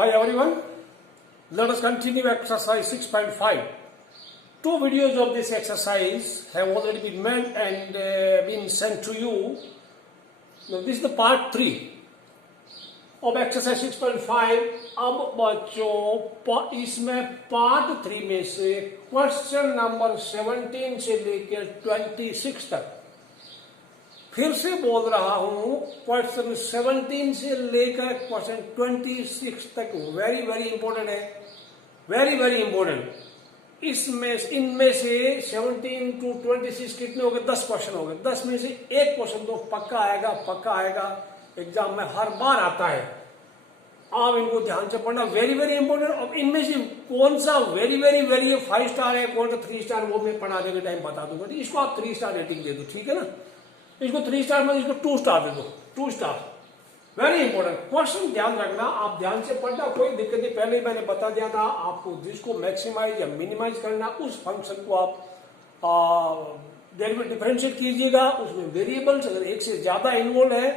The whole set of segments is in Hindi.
Hi everyone, let us continue exercise 6.5. Two videos of this exercise have already been made and been sent to you. Now this is the part 3 of exercise 6.5. अब बच्चों इसमें पार्ट 3 में से क्वेश्चन नंबर 17 से लेकर 26 तक फिर से बोल रहा हूं, क्वेश्चन 17 से लेकर क्वेश्चन 26 तक वेरी वेरी इंपॉर्टेंट है, वेरी वेरी इंपॉर्टेंट। इनमें से 17 to 26 कितने हो गए? 10 क्वेश्चन हो गए। 10 में से एक क्वेश्चन तो पक्का आएगा एग्जाम में, हर बार आता है। आप इनको ध्यान से पढ़ना, वेरी वेरी इंपॉर्टेंट। अब इनमें से कौन सा वेरी वेरी वेरी 5 स्टार है, कौन सा 3 स्टार, वो मैं पढ़ाने के टाइम बता दूंगा। इसको आप 3 स्टार रेटिंग दे दो, ठीक है ना। इसको 3 स्टार में इसको 2 स्टार दे दो, 2 स्टार। वेरी इंपॉर्टेंट क्वेश्चन, ध्यान रखना, आप ध्यान से पढ़ना, कोई दिक्कत नहीं। पहले ही मैंने बता दिया था आपको, जिसको मैक्सिमाइज या मिनिमाइज करना उस फंक्शन को आप डिफरेंशिएट कीजिएगा। उसमें वेरिएबल्स अगर एक से ज्यादा इन्वॉल्व है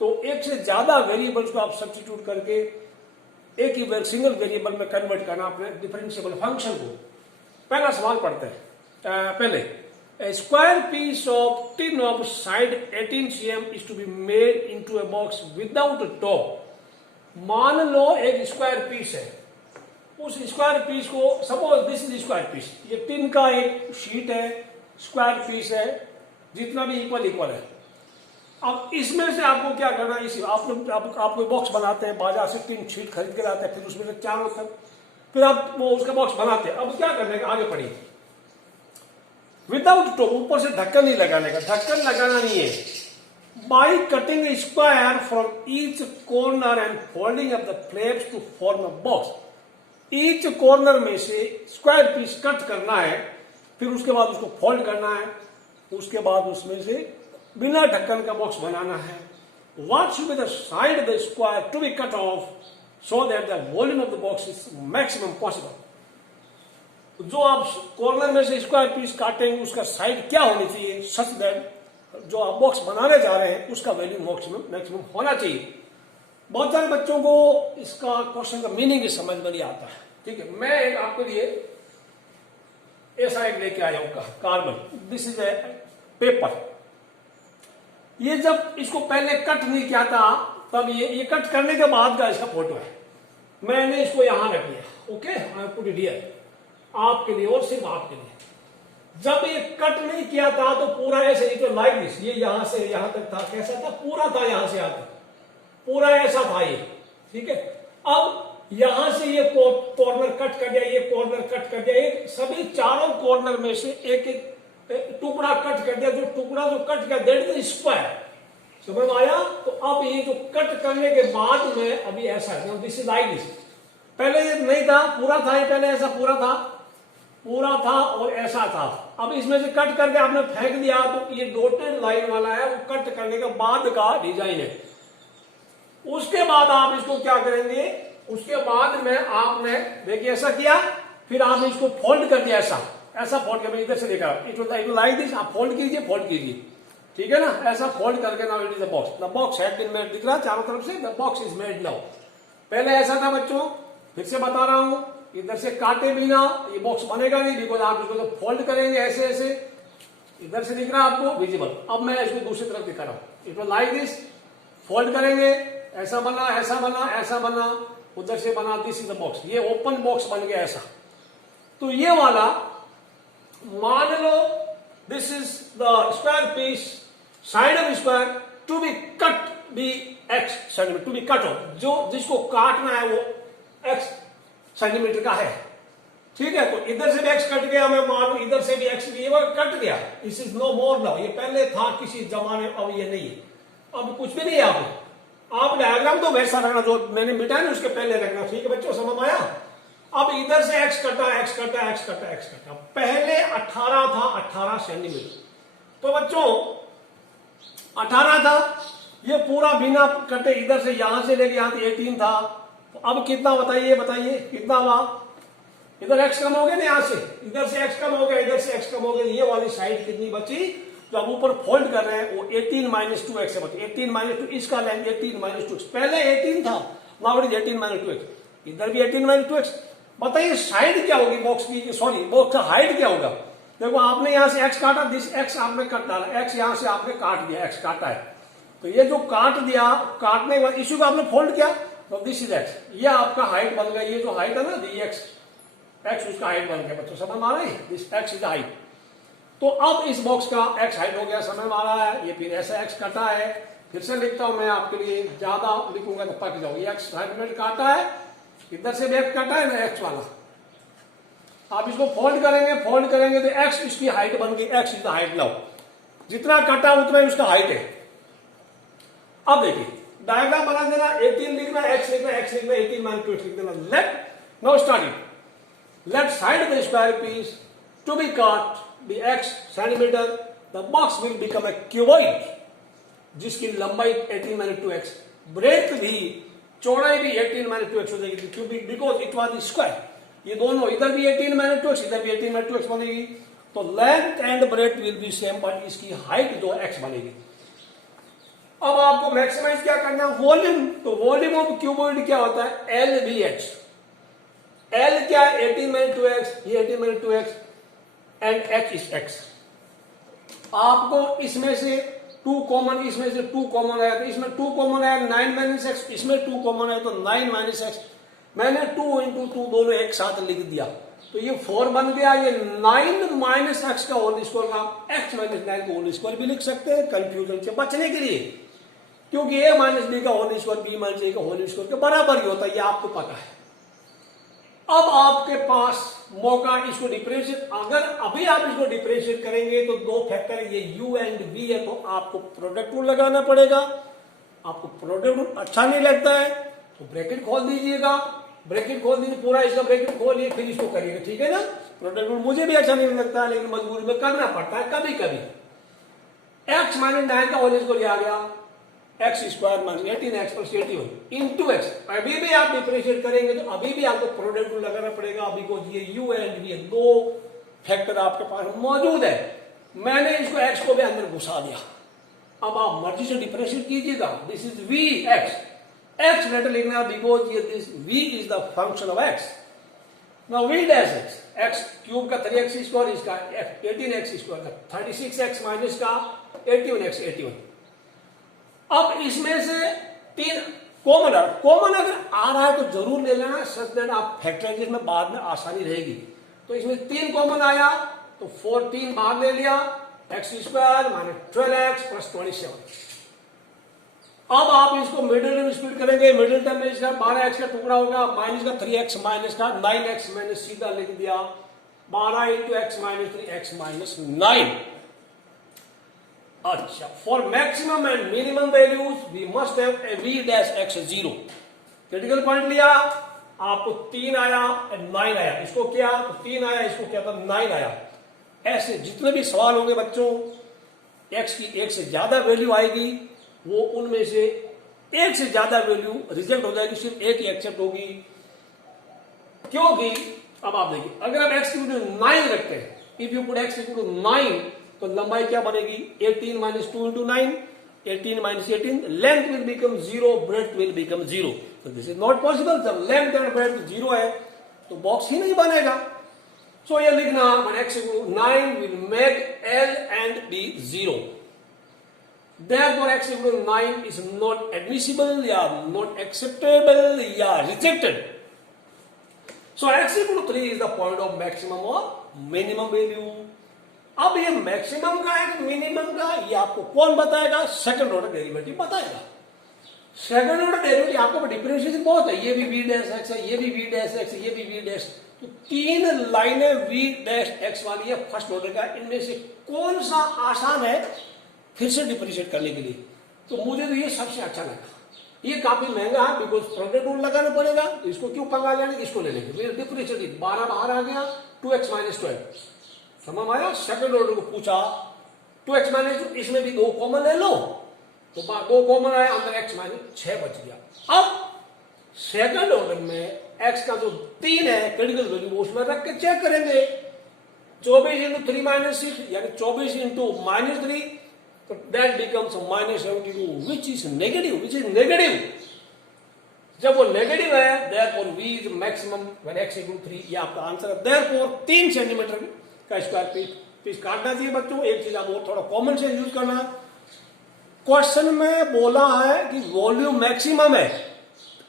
तो एक से ज्यादा वेरिएबल्स को आप सब्स्टिट्यूट करके एक ही सिंगल वेरिएबल में कन्वर्ट करना अपने डिफरेंशिएबल फंक्शन को। पहला सवाल पढ़ते हैं। पहले A square piece of tin of side 18 cm is to be made into a box without a top. मान लो एक स्क्वायर पीस है, उस स्क्वायर पीस को, suppose this is square piece, ये टिन का एक शीट है, स्क्वायर पीस है, जितना भी इक्वल है। अब इसमें से आपको क्या करना है, आप कोई बॉक्स बनाते हैं, बाजार से टिन शीट खरीद के लाते हैं, फिर उसमें से चारों तक फिर आप वो उसका बॉक्स बनाते हैं। अब क्या करने का, आगे पढ़िए। विदाउट टॉप, ऊपर से ढक्कन नहीं लगाने का, ढक्कन लगाना नहीं है। By cutting square from each corner and folding up the flaps to form a box. Each corner में से स्क्वायर पीस कट करना है, फिर उसके बाद उसको फोल्ड करना है, उसके बाद उसमें से बिना ढक्कन का बॉक्स बनाना है। What should be the side of the square to be cut off so that the volume of the box is maximum possible. जो आप कॉर्नर में से स्क्वायर पीस काटेंगे उसका साइड क्या होनी चाहिए, सच दैट जो आप बॉक्स बनाने जा रहे हैं उसका वैल्यू मैक्सिमम होना चाहिए। बहुत सारे बच्चों को इसका क्वेश्चन का मीनिंग समझ में नहीं आता है, ठीक है। मैं एक आपके लिए ऐसा एक लेके आया हूं carbon, this is a paper. ये जब इसको पहले कट नहीं किया था, तब ये कट करने के बाद का इसका फोटो है। मैंने इसको यहां रख लिया, okay, I put it here, आपके लिए और सिर्फ आपके लिए। जब ये कट नहीं किया था तो पूरा ऐसे ही, तो लाइक दिस, ये यहां से यहां तक था, कैसा था, पूरा था, यहां से यहां तक पूरा ऐसा था ये, ठीक है। अब यहां से ये कॉर्नर कट कर दिया, ये कॉर्नर कट कर दिया, ये सभी चारों कॉर्नर में से एक एक टुकड़ा कट कर दिया। जो टुकड़ा जो कट किया दैट इज स्क्वायर, समझ में आया। तो अब ये जो कट करने के बाद में अभी ऐसा है, दिस इज लाइक दिस। पहले ये नहीं था, पूरा था, ये पहले ऐसा पूरा था और ऐसा था। अब इसमें से कट करके आपने फेंक दिया, तो ये डॉटेड लाइन वाला है, वो कट करने के बाद का डिजाइन है। उसके बाद आप इसको क्या करेंगे, उसके बाद में आपने देखिए ऐसा किया, फिर आपने इसको फोल्ड कर दिया, ऐसा फोल्ड कर, इधर से देखा, इट लाइक दिस। आप फोल्ड कीजिए, ठीक है ना, ऐसा फोल्ड करके now it is the box. The box had been made, दिख रहा चारों तरफ से, the box is made now. पहले ऐसा था बच्चों, फिर से बता रहा हूं, इधर से काटे बिना ये बॉक्स बनेगा नहीं, बिकॉज आप इसको तो फोल्ड करेंगे ऐसे ऐसे, इधर से दिख रहा है आपको विजिबल। अब मैं इसको दूसरी तरफ दिखा रहा हूं, it was like this, fold करेंगे, ऐसा बना, ऐसा बना, ऐसा बना, उधर से बना, दिस इज द बॉक्स, ये ओपन बॉक्स बन गया ऐसा। तो ये वाला मान लो this is the square piece, side of square to be cut be x centimetre, to be cut off, जो जिसको काटना है वो एक्स सेंटीमीटर का है, ठीक है। तो इधर से भी एक्स कट गया, मैं मान लू इधर से भी एक्स, ये कट गया, this is no more now. ये पहले था किसी जमाने, अब ये नहीं है, अब कुछ भी नहीं है। आप डायग्राम तो वैसा रखना जो मैंने मिटाया ना, उसके पहले रखना, ठीक है बच्चों, समझ आया। अब इधर से एक्स कटा, एक्स कटा, एक्स कटा, एक्स कटा, पहले 18 था, 18 सेंटीमीटर। तो बच्चों 18 था, ये पूरा बिना कटे इधर से यहां से लेके यहां 18 था। अब कितना बताइए कितना हुआ, इधर एक्स कम हो गया ना, यहां से इधर से एक्स कम हो गया, इधर से एक्स कम हो गया, ये वाली साइड कितनी बची, जो अब ऊपर फोल्ड कर रहे हैं वो 18 - 2x बची। 18 - 2 इसका लेंथ 18 - 2x, पहले 18 था, नाउ इट इज 18 - 2x। इधर भी 18 माइनस 2x। बताइए साइड क्या होगी बॉक्स की, सॉरी बॉक्स का हाइट क्या होगा। देखो आपने यहां से x काटा, दिस x आपने कट डाला, x यहां से आपने काट दिया, x काटा है, तो ये जो काट दिया, काटने के बाद इसी को आपने फोल्ड किया, तो दिस इज x, ये आपका हाइट बन गया। ये जो हाइट है ना dx, x उसका हाइट बन गया। बच्चों समझ आ रहा है, दिस x इज हाइट। तो अब इस बॉक्स का x हाइट हो गया, समझ में आ रहा है। ये फिर ऐसा x कटा है, फिर से लिखता हूं मैं आपके लिए, ज्यादा लिखूंगा तो पक जाओ। ये x हाइट में काटा है, इधर से भी x काटा है ना x वाला, आप इसको फोल्ड करेंगे तो x इसकी हाइट बन गई, x is the height now. जितना कटा उतना ही उसका हाइट है। अब देखिए डायग्राम बना देना, 18 लिखना, x लिखना, 18 माइनस 2 लिख देना। Left now starting, left side the square piece to be cut the x centimetre, the box will become a cuboid जिसकी लंबाई 18 माइनस 2x, ब्रेथ भी, चौड़ाई भी 18 माइनस 2x हो जाएगी, cubic because it was square. ये दोनों इधर भी 18 माइनस 2x, इधर भी 18 माइनस 2x बनेगी, तो length and breadth will be same, but इसकी हाइट जो x बनेगी। अब आपको मैक्सिमाइज क्या करना है, वॉल्यूम। तो वॉल्यूम ऑफ क्यूबॉइड क्या होता है, LVH। L क्या है, 18 माइनस 2x, ये 18 minus 2x and h is x। आपको इसमें से 2 कॉमन, इसमें से 2 कॉमन आया, तो इसमें 2 कॉमन आया 9 माइनस x, इसमें 2 कॉमन आया तो 9 माइनस x। मैंने 2 इंटू 2 दोनों एक साथ लिख दिया, तो ये 4 बन गया। ये 9 माइनस एक्स का होल स्क्वायर का आप x माइनस 9 का होल स्क्वायर भी लिख सकते हैं कंफ्यूजन से बचने के लिए, क्योंकि a माइनस b का whole square b minus a का होल स्क्वायर के बराबर ही होता है, ये आपको पता है। अब आपके पास मौका इसको डिफरेंशिएट, अगर अभी आप इसको डिफरेंशिएट करेंगे तो 2 फैक्टर ये u एंड v है, तो आपको प्रोडक्ट रूल लगाना पड़ेगा। आपको प्रोडक्ट रूल अच्छा नहीं लगता है तो ब्रैकेट खोल दीजिएगा, ब्रैकेट खोल दीजिए, पूरा इसका ब्रैकेट खोलिए, फिर इसको करिएगा, ठीक है ना। प्रोडक्ट रूल मुझे भी अच्छा नहीं लगता है, लेकिन मजबूरी में करना पड़ता है कभी कभी। x माइनस 9 का होल स्क्वायर आ गया, x square minus 18x plus 81 into x. अभी भी आप डिफरेंशिएट करेंगे तो अभी भी आपको प्रोडक्ट रूल लगाना पड़ेगा, अभी को ये u एंड v 2 फैक्टर आपके पास मौजूद है। मैंने इसको x को भी अंदर घुसा दिया, अब आप मर्जी से डिफरेंशिएट कीजिएगा। This is v x, x letter लिखना बिकॉज ये this v is the function of x। Now v dash x, x cube का 3x स्क्वायर, इसका 18x स्क्वायर का 36x माइनस का 81x 81। अब इसमें से 3 कॉमन अगर आ रहा है तो जरूर ले लेना, सच दैट आप फैक्टराइजेशन में बाद में आसानी रहेगी। तो इसमें 3 कॉमन आया तो 14 बाहर ले लिया, x square minus 12x plus 27। अब आप इसको मिडिल टर्म स्प्लिट करेंगे, मिडिल टर्म में इसका 12x का टुकड़ा होगा, माइनस का 3x माइनस का 9x मैंने सीधा लिख दिया, 12 into x minus 3x minus 9। अच्छा, for maximum and minimum values we must have a v dash x 0। Critical point लिया, आपको 3 आया एंड 9 आया, इसको क्या तो 3 आया, इसको क्या था 9 आया। ऐसे जितने भी सवाल होंगे बच्चों, x की 1 से ज्यादा वैल्यू आएगी, वो उनमें से 1 से ज्यादा वैल्यू रिजेक्ट हो जाएगी, सिर्फ एक ही एक्सेप्ट होगी। क्योंकि अब आप देखिए, अगर आप x की वैल्यू 9 रखते हैं, if you put x equal to 9, तो लंबाई क्या बनेगी 18 minus 2 into 9, 18 minus 18, length will become 0, breadth will become 0। तो दिस इज नॉट पॉसिबल। जब लेंथ एंड ब्रेथ 0 है तो बॉक्स ही नहीं बनेगा। सो ये लिखना, when x equal to 9 will make L and B 0. Therefore x equal to 9 is not admissible या not acceptable या rejected. So x equal to 3 is the point of maximum or minimum value. अब ये मैक्सिमम का है मिनिमम का, ये आपको कौन बताएगा, सेकंड ऑर्डर डेरिवेटिव बताएगा। सेकंड ऑर्डर डेरिवेटिव आपको डिफरेंशिएशन बहुत है, ये भी v डैश x है, ये भी v डैश x है, ये भी v डैश। तो 3 लाइनें v डैश x वाली है फर्स्ट ऑर्डर का, इनमें से कौन सा आसान है फिर से डिफरेंशिएट करने के लिए, तो मुझे तो ये सबसे अच्छा लगा। ये काफी महंगा है बिकॉज प्रोडक्ट रूल लगाना पड़ेगा, तो इसको क्यों पंगा लेंगे, इसको ले लेंगे। डिफरेंशिएट 12 बाहर आ गया, 2x माइनस 12 समझ आया। सेकंड ऑर्डर को पूछा 2x माइनस, इसमें भी 2 कॉमन ले लो, तो 2 कॉमन आया, अंदर x माइनस 6 बच गया। अब सेकंड ऑर्डर में x का जो 3 है क्रिटिकल वैल्यू, वो उसमें रख के चेक करेंगे। 24 इंटू 3 माइनस 6 यानी 24 इंटू माइनस 3, तो that becomes minus 72 which is negative, जब वो नेगेटिव है, therefore v is maximum when x equal 3, ये आपका आंसर है। देयरफॉर 3 सेंटीमीटर का स्क्वायर पीस काटना चाहिए बच्चों। एक चीज आप और थोड़ा कॉमन सेंस यूज करना। क्वेश्चन में बोला है कि वॉल्यूम मैक्सिमम है,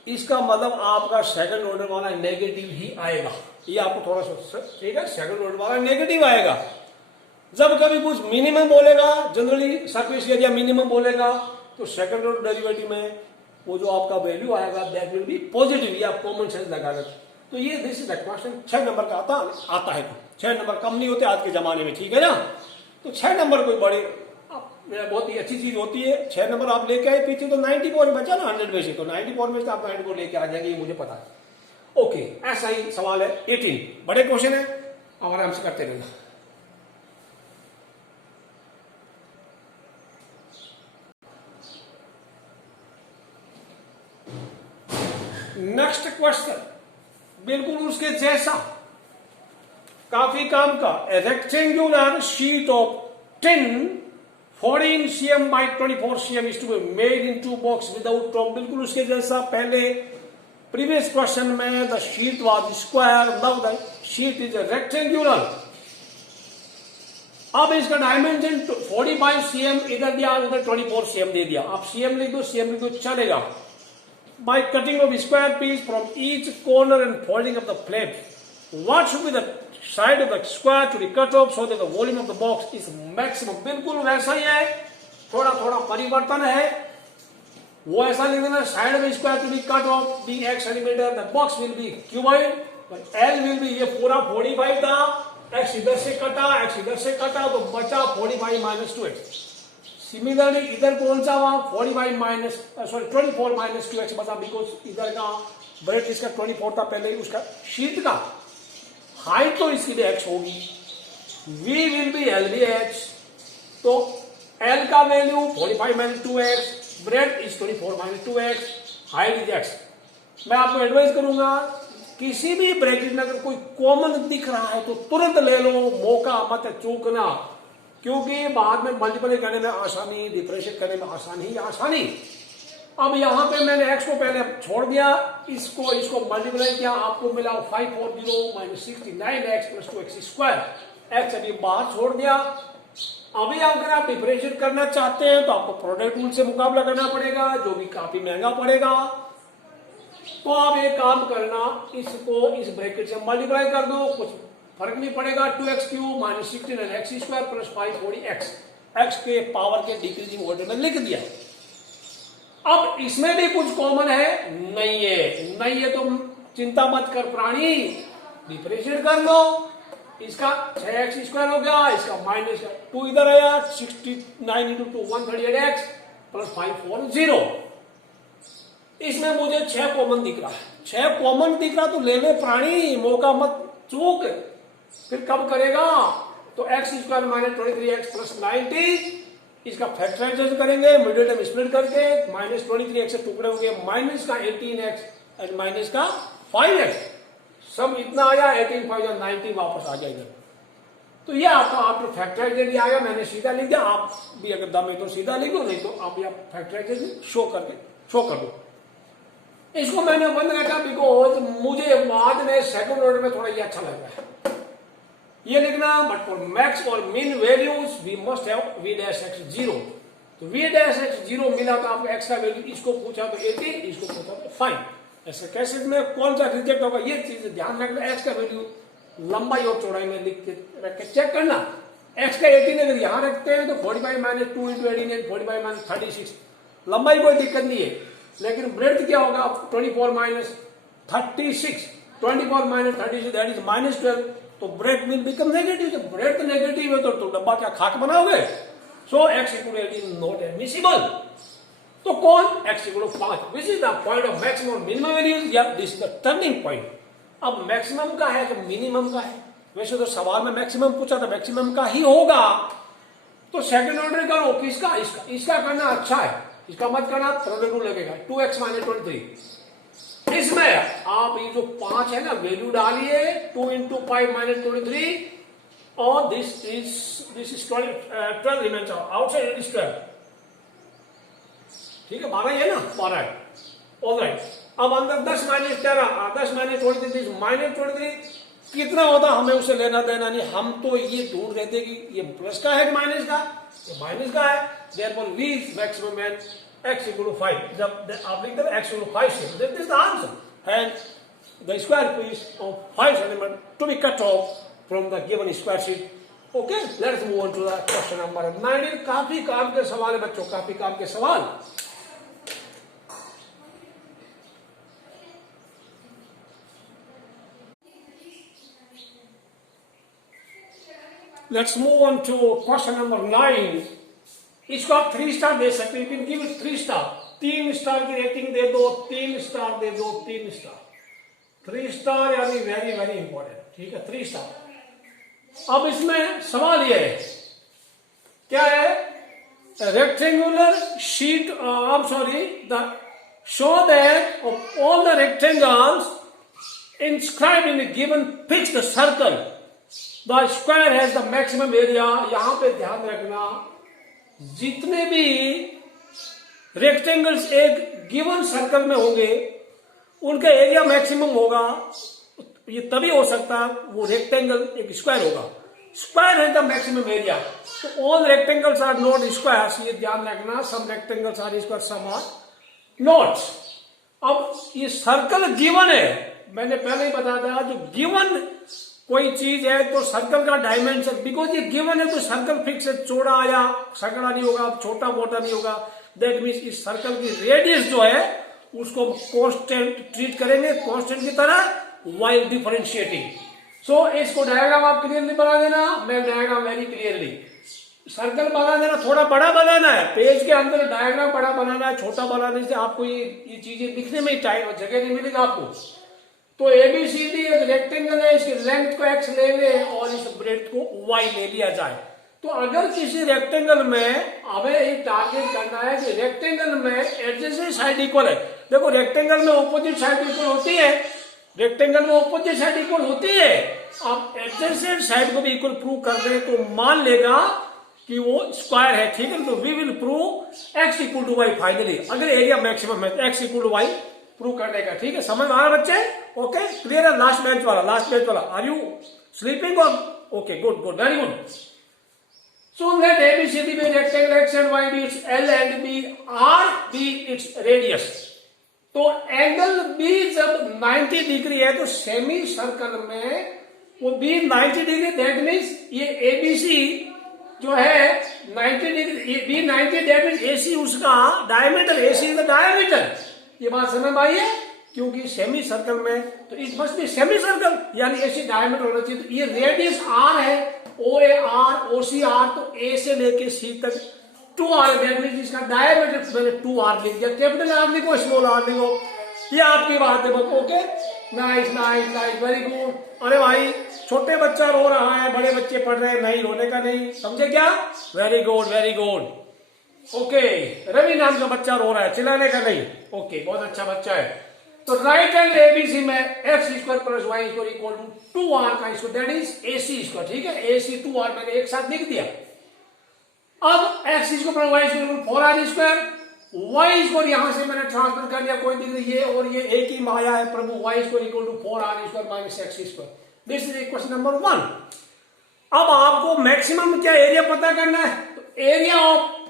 इसका मतलब आपका सेकंड ऑर्डर वाला नेगेटिव ही आएगा। ये आपको थोड़ा सा, ठीक है, सेकंड ऑर्डर वाला नेगेटिव आएगा। जब कभी कुछ मिनिमम बोलेगा, जनरली सरफेस एरिया मिनिमम बोलेगा, तो सेकंड ऑर्डर डेरिवेटिव में वो जो आपका वैल्यू आएगा दैट विल बी पॉजिटिव। ये आप कॉमन सेंस लगा रहे। तो ये this is the question. 6 number का आता है। 6 नंबर कम नहीं होते आज के जमाने में, ठीक है ना। तो 6 नंबर कोई बड़ी बहुत ही अच्छी चीज होती है। 6 नंबर आप लेके आए, पीछे तो 94 बचा ना 100 में से, तो 94 में से आप 94 लेके आ जाएंगे, ये मुझे पता है। ओके, ऐसा ही सवाल है 18। बड़े क्वेश्चन है, आराम से करते रहना। नेक्स्ट क्वेश्चन बिल्कुल उसके जैसा, काफी काम का। ए rectangular sheet of tin 14 cm by 24 cm is to be made into box without top। बिल्कुल उसके जैसा। पहले प्रीवियस क्वेश्चन में the sheet was square, now the sheet is a rectangular. अब इसका डायमेंशन 45 cm इधर दिया, उधर 24 cm दे दिया। आप cm लिख दो, cm लिख दो, चलेगा। By cutting of square piece from each corner and folding up the plate, what should be the side of the square to be cut off so that the volume of the box is maximum। बिल्कुल वैसा ही है, थोड़ा थोड़ा परिवर्तन है। वो ऐसा लिख देना, side of square to be cut off being x centimetre, the box will be cuboid, but l will be, ये पूरा 45 था, x इधर से कटा, x इधर से कटा, तो बचा 45 माइनस 2x। सिमिलरली इधर कौन सा हुआ, 45 माइनस 24 माइनस 2x बचा, बिकॉज इधर का ब्रेड इसका 24 था पहले ही, उसका शीट का हाइट तो इसकी भी x होगी, v विल बी l भी h, तो l का value 45 minus 2x, bread is 24 minus 2x, height is x। मैं आपको एडवाइस करूंगा, किसी भी ब्रैकेट में अगर कोई कॉमन दिख रहा है तो तुरंत ले लो, मौका मत चूकना, क्योंकि बाद में मल्टीप्लाई करने में आसानी, डिफरेंशिएट करने में आसानी ही आसानी। अब यहां पे मैंने x को पहले छोड़ दिया, इसको मल्टीप्लाई किया, आपको मिला 540 minus 69x plus 2x square. x अभी बाहर छोड़ दिया। अभी अगर आप डिफरेंशिएट करना चाहते हैं तो आपको प्रोडक्ट रूल से मुकाबला करना पड़ेगा, जो भी काफी महंगा पड़ेगा। तो आप एक काम करना, इसको इस ब्रैकेट से मल्टीप्लाई कर दो, कुछ फर्क नहीं पड़ेगा। 2x cube minus 16x square plus 540x, x के पावर के डिक्रीजिंग ऑर्डर में लिख दिया। अब इसमें भी कुछ कॉमन है, नहीं है तो चिंता मत कर प्राणी, डिफरेंशिएट कर लो। इसका 6x स्क्वायर हो गया, इसका माइनस 2 इधर आया, 69 इंटू 2 138x प्लस 540। इसमें मुझे 6 कॉमन दिख रहा है, 6 कॉमन दिख रहा तो ले ले प्राणी, मौका मत चूक। फिर कब करेगा, तो x square minus 23x plus 90, इसका फैक्टराइजेशन करेंगे, मिडिल टर्म स्प्लिट करके, माइनस 23x से टुकड़े होंगे, माइनस का 18x एंड माइनस का 5x, सब इतना आया, 18 5 19 वापस आ जाएगा। तो ये आपका आफ्टर फैक्टराइजेशन आया, मैंने सीधा लिख दिया। आप भी अगर दम है तो सीधा लिख दो, नहीं तो आप यहाँ फैक्टराइजेशन शो कर दो। इसको मैंने बंद रखा बिकॉज मुझे बाद में सेकंड ऑर्डर में थोड़ा ये अच्छा लग रहा है ये लिखना, बट फॉर मैक्स और min values we must have v dash x 0। तो v डैश x 0 मिला तो आपको x का वैल्यू, इसको पूछा तो 18, इसको पूछा तो 5। ऐसे कैसे में कौन सा रिजेक्ट होगा, ये चीज ध्यान रखना। x का वैल्यू लंबाई और चौड़ाई में लिख के रख के चेक करना। x का 18 अगर यहां रखते हैं तो 45 माइनस 2 इंटू 18 45 माइनस 36, लंबाई कोई दिक्कत नहीं है, लेकिन ब्रेड्थ क्या होगा, 24 minus 36, 24 minus 36 that is minus 12, तो ब्रेड विल बिकम नेगेटिव। जब ब्रेड नेगेटिव है तो डब्बा क्या खाक बनाओगे। So x equal is not admissible. तो कौन, x equal 5, which is the point of maximum minimum values, या this is the turning point. अब मैक्सिमम का है तो मिनिमम का है, वैसे तो सवाल में मैक्सिमम पूछा था, मैक्सिमम का ही होगा। तो सेकंड ऑर्डर करो, किसका, इसका करना अच्छा है, इसका मत करना, प्रोडक्ट रूल लगेगा। 2x माइनस 23, इसमें आप ये जो 5 है ना वैल्यू डालिए, 2 इंटू 5 माइनस 23, और this is 12 remains outside, it is 12। ठीक है, 12 ही है ना, 12 है। ऑलराइट, अब अंदर 10 माइनस 13, 10 माइनस 23, माइनस 23 कितना होता हमें उसे लेना देना नहीं, हम तो ये ढूंढ रहे थे कि ये प्लस का है कि माइनस का, ये माइनस का है। Therefore v is maximum and x equal to 5। जब आप लिख दो x इक्वल टू 5 से this is the answer and the square piece of 5 centimetre to be cut off from the given square sheet. Okay, let's move on to the question number 19। काफी काम के सवाल है बच्चों, काफी काम के सवाल। Let's move on to question number 9. इसको आप 3 स्टार दे सकते हैं, you can give it 3 star. 3 star की रेटिंग दे दो, 3 स्टार दे दो, 3 स्टार, 3 स्टार यानी वेरी वेरी इंपॉर्टेंट, ठीक है, 3 स्टार। अब इसमें सवाल ये है, क्या है, rectangular sheet, show that of all the rectangles inscribed in a given fixed circle the square has the maximum area। यहां पे ध्यान रखना, जितने भी रेक्टेंगल्स एक गिवन सर्कल में होंगे उनका एरिया मैक्सिमम होगा। ये तभी हो सकता है वो रेक्टेंगल एक स्क्वायर होगा। स्क्वायर है द मैक्सिमम एरिया, तो all rectangles are not squares, ये ध्यान रखना। Some rectangles are square, some are not. अब ये सर्कल गिवन है, मैंने पहले ही बताया था, जो गिवन कोई चीज है तो सर्कल का डायमेंशन, बिकॉज ये गिवन है तो सर्कल फिक्स है, चौड़ा या सकड़ा नहीं होगा, छोटा मोटा नहीं होगा। दैट मीन्स इस सर्कल की रेडियस जो है उसको कांस्टेंट ट्रीट करेंगे, कांस्टेंट की तरह व्हाइल डिफरेंशिएटिंग। सो इसको डायग्राम आप क्लियरली बना देना, मैं डायग्राम वेरी क्लियरली। सर्कल बना देना, थोड़ा बड़ा बनाना है, पेज के अंदर डायग्राम बड़ा बनाना है, छोटा बनाने से आपको ये चीजें लिखने में टाइम जगह नहीं मिलेगा आपको। तो एबीसीडी एक रेक्टेंगल है, इसकी लेंथ को x ले ले और इस ब्रेड्थ को y ले लिया जाए। तो अगर किसी रेक्टेंगल में हमें एक टारगेट करना है कि रेक्टेंगल में एडजेसेंट साइड इक्वल है। देखो रेक्टेंगल में ऑपोजिट साइड इक्वल होती है, रेक्टेंगल में ऑपोजिट साइड इक्वल होती है। आप एडजेसेंट साइड को भी इक्वल प्रूव कर दें तो मान लेगा कि वो स्क्वायर है, ठीक है। तो we will prove x equal to y finally, अगर एरिया मैक्सिमम है तो x equal to y prove करने का, ठीक है। समझ में आ रहा बच्चे? ओके, क्लियर है? लास्ट बेंच वाला, are you sleeping? Okay, good good, very good. So let ABCD be rectangle x and y be its l and b r be its radius. तो एंगल बी जब 90 डिग्री है तो सेमी सर्कल में वो बी 90 डिग्री, दैट मीन्स ये एबीसी जो है 90 degree, B 90, that means AC उसका diameter, AC is the diameter. ये बात समझ में आई है? क्योंकि सेमी सर्कल में तो it must be semi circle, यानी एसी डायमीटर होना चाहिए। तो ये रेडियस आर है, ओ A R, O C R, तो ए से लेके सी तक 2 आर, दैट मीन्स इसका डायमीटर मैंने 2 आर लिख दिया। कैपिटल आर लिखो, स्मॉल आर लिखो, ये आपकी बात है बस। Okay, nice nice nice, very good. अरे भाई, छोटे बच्चा रो रहा है, बड़े बच्चे पढ़ रहे हैं, नहीं रोने का नहीं, समझे क्या? Very good very good. Okay, Ravi नाम का बच्चा रो रहा है, चिल्लाने का नहीं। ओके, बहुत अच्छा बच्चा है। तो राइट हैंड एबीसी में x square plus y square equal to 2r का स्क्वायर, दैट इज एसी स्क्वायर, ठीक है। एसी 2r मैंने एक साथ लिख दिया। अब x square plus y square 4r square, y square यहां से मैंने ट्रांसफर कर लिया, कोई दिक्कत, ये और ये एक ही माया है प्रभु। Y square equal to 4r square minus x square, this is question number 1। अब आपको मैक्सिमम क्या एरिया पता करना है, तो area of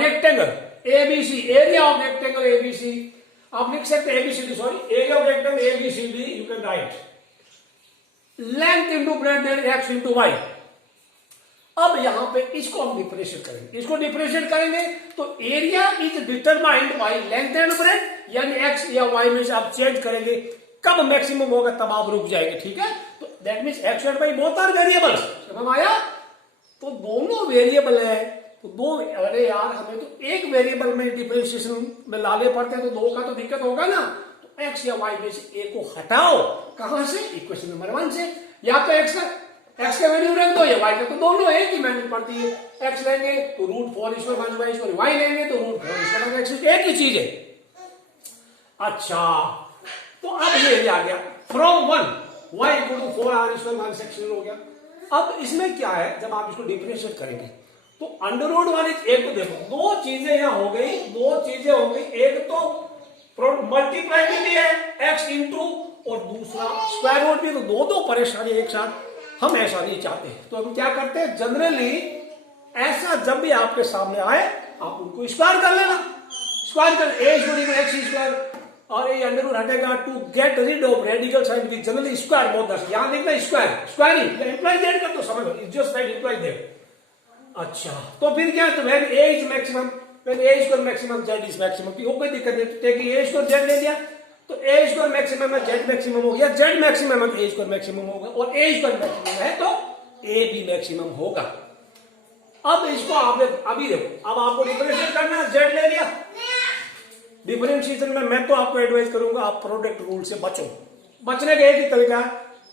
rectangle ABC, area of rectangle ABC आप लिख सकते हैं, ABCD sorry, area of rectangle ABCD you can write length into breadth x into y. अब यहां पे इसको हम डिफरेंशिएट करेंगे, इसको डिफरेंशिएट करेंगे तो area is determined by length and breadth, यानी एक्स या वाई में से आप चेंज करेंगे, कब मैक्सिमम होगा तब आप रुक जाएंगे, ठीक है। तो that means x and y both are variables, समझ आया? तो दोनों वेरिएबल है, तो दो, अरे यार हमें तो एक वेरिएबल में डिफरेंशिएशन में लाने पड़ते हैं, तो दो का तो दिक्कत होगा ना। तो एक्स या वाई में से एक को हटाओ, कहां से? इक्वेशन नंबर 1 से। या तो एक्स का वैल्यू रख दो, या वाई का, तो दोनों एक ही वैल्यू पड़ती है। एक्स लेंगे तो √4 square minus y square, y लेंगे तो √4 स्क्वायर माइनस एक्स, एक ही चीज है। अच्छा, तो अब ये आ गया from 1 y equal to 4r square minus x हो गया। अब इसमें क्या है, जब आप इसको डिफरेंशिएट करेंगे तो अंडर रूट वाली एक तो देखो, दो चीजें यहां हो गई, दो चीजें हो गई। एक तो मल्टीप्लाई भी है x इंटू और दूसरा स्क्वायर रूट भी, तो दो परेशानी एक साथ हम ऐसा नहीं चाहते। तो हम क्या करते हैं, जनरली ऐसा जब भी आपके सामने आए आप उनको स्क्वायर कर लेना, स्क्वायर कर a इक्वल एक्स स्क्वायर और ये अंडर रूट हटेगा to get rid of radical sign with generally square both that, यहां देखना स्क्वायर स्क्वायरिंग इंप्लाई दैट कर, तो समझ लो it's just right imply that. अच्छा तो फिर क्या, तो when a is maximum, when a is maximum z is maximum, की कोई दिक्कत नहीं, टेकिंग a स्क्वायर z ले लिया तो a स्क्वायर मैक्सिमम है z मैक्सिमम हो गया, z मैक्सिमम है a स्क्वायर मैक्सिमम होगा और a स्क्वायर मैक्सिमम है तो a भी मैक्सिमम होगा। अब इसको आपने अभी देखो, अब आपको डिफरेंशिएट करना है, z ले लिया, डिफरेंशिएशन में मैं तो आपको एडवाइस करूंगा आप प्रोडक्ट रूल से बचो, बचने का एक ही तरीका है,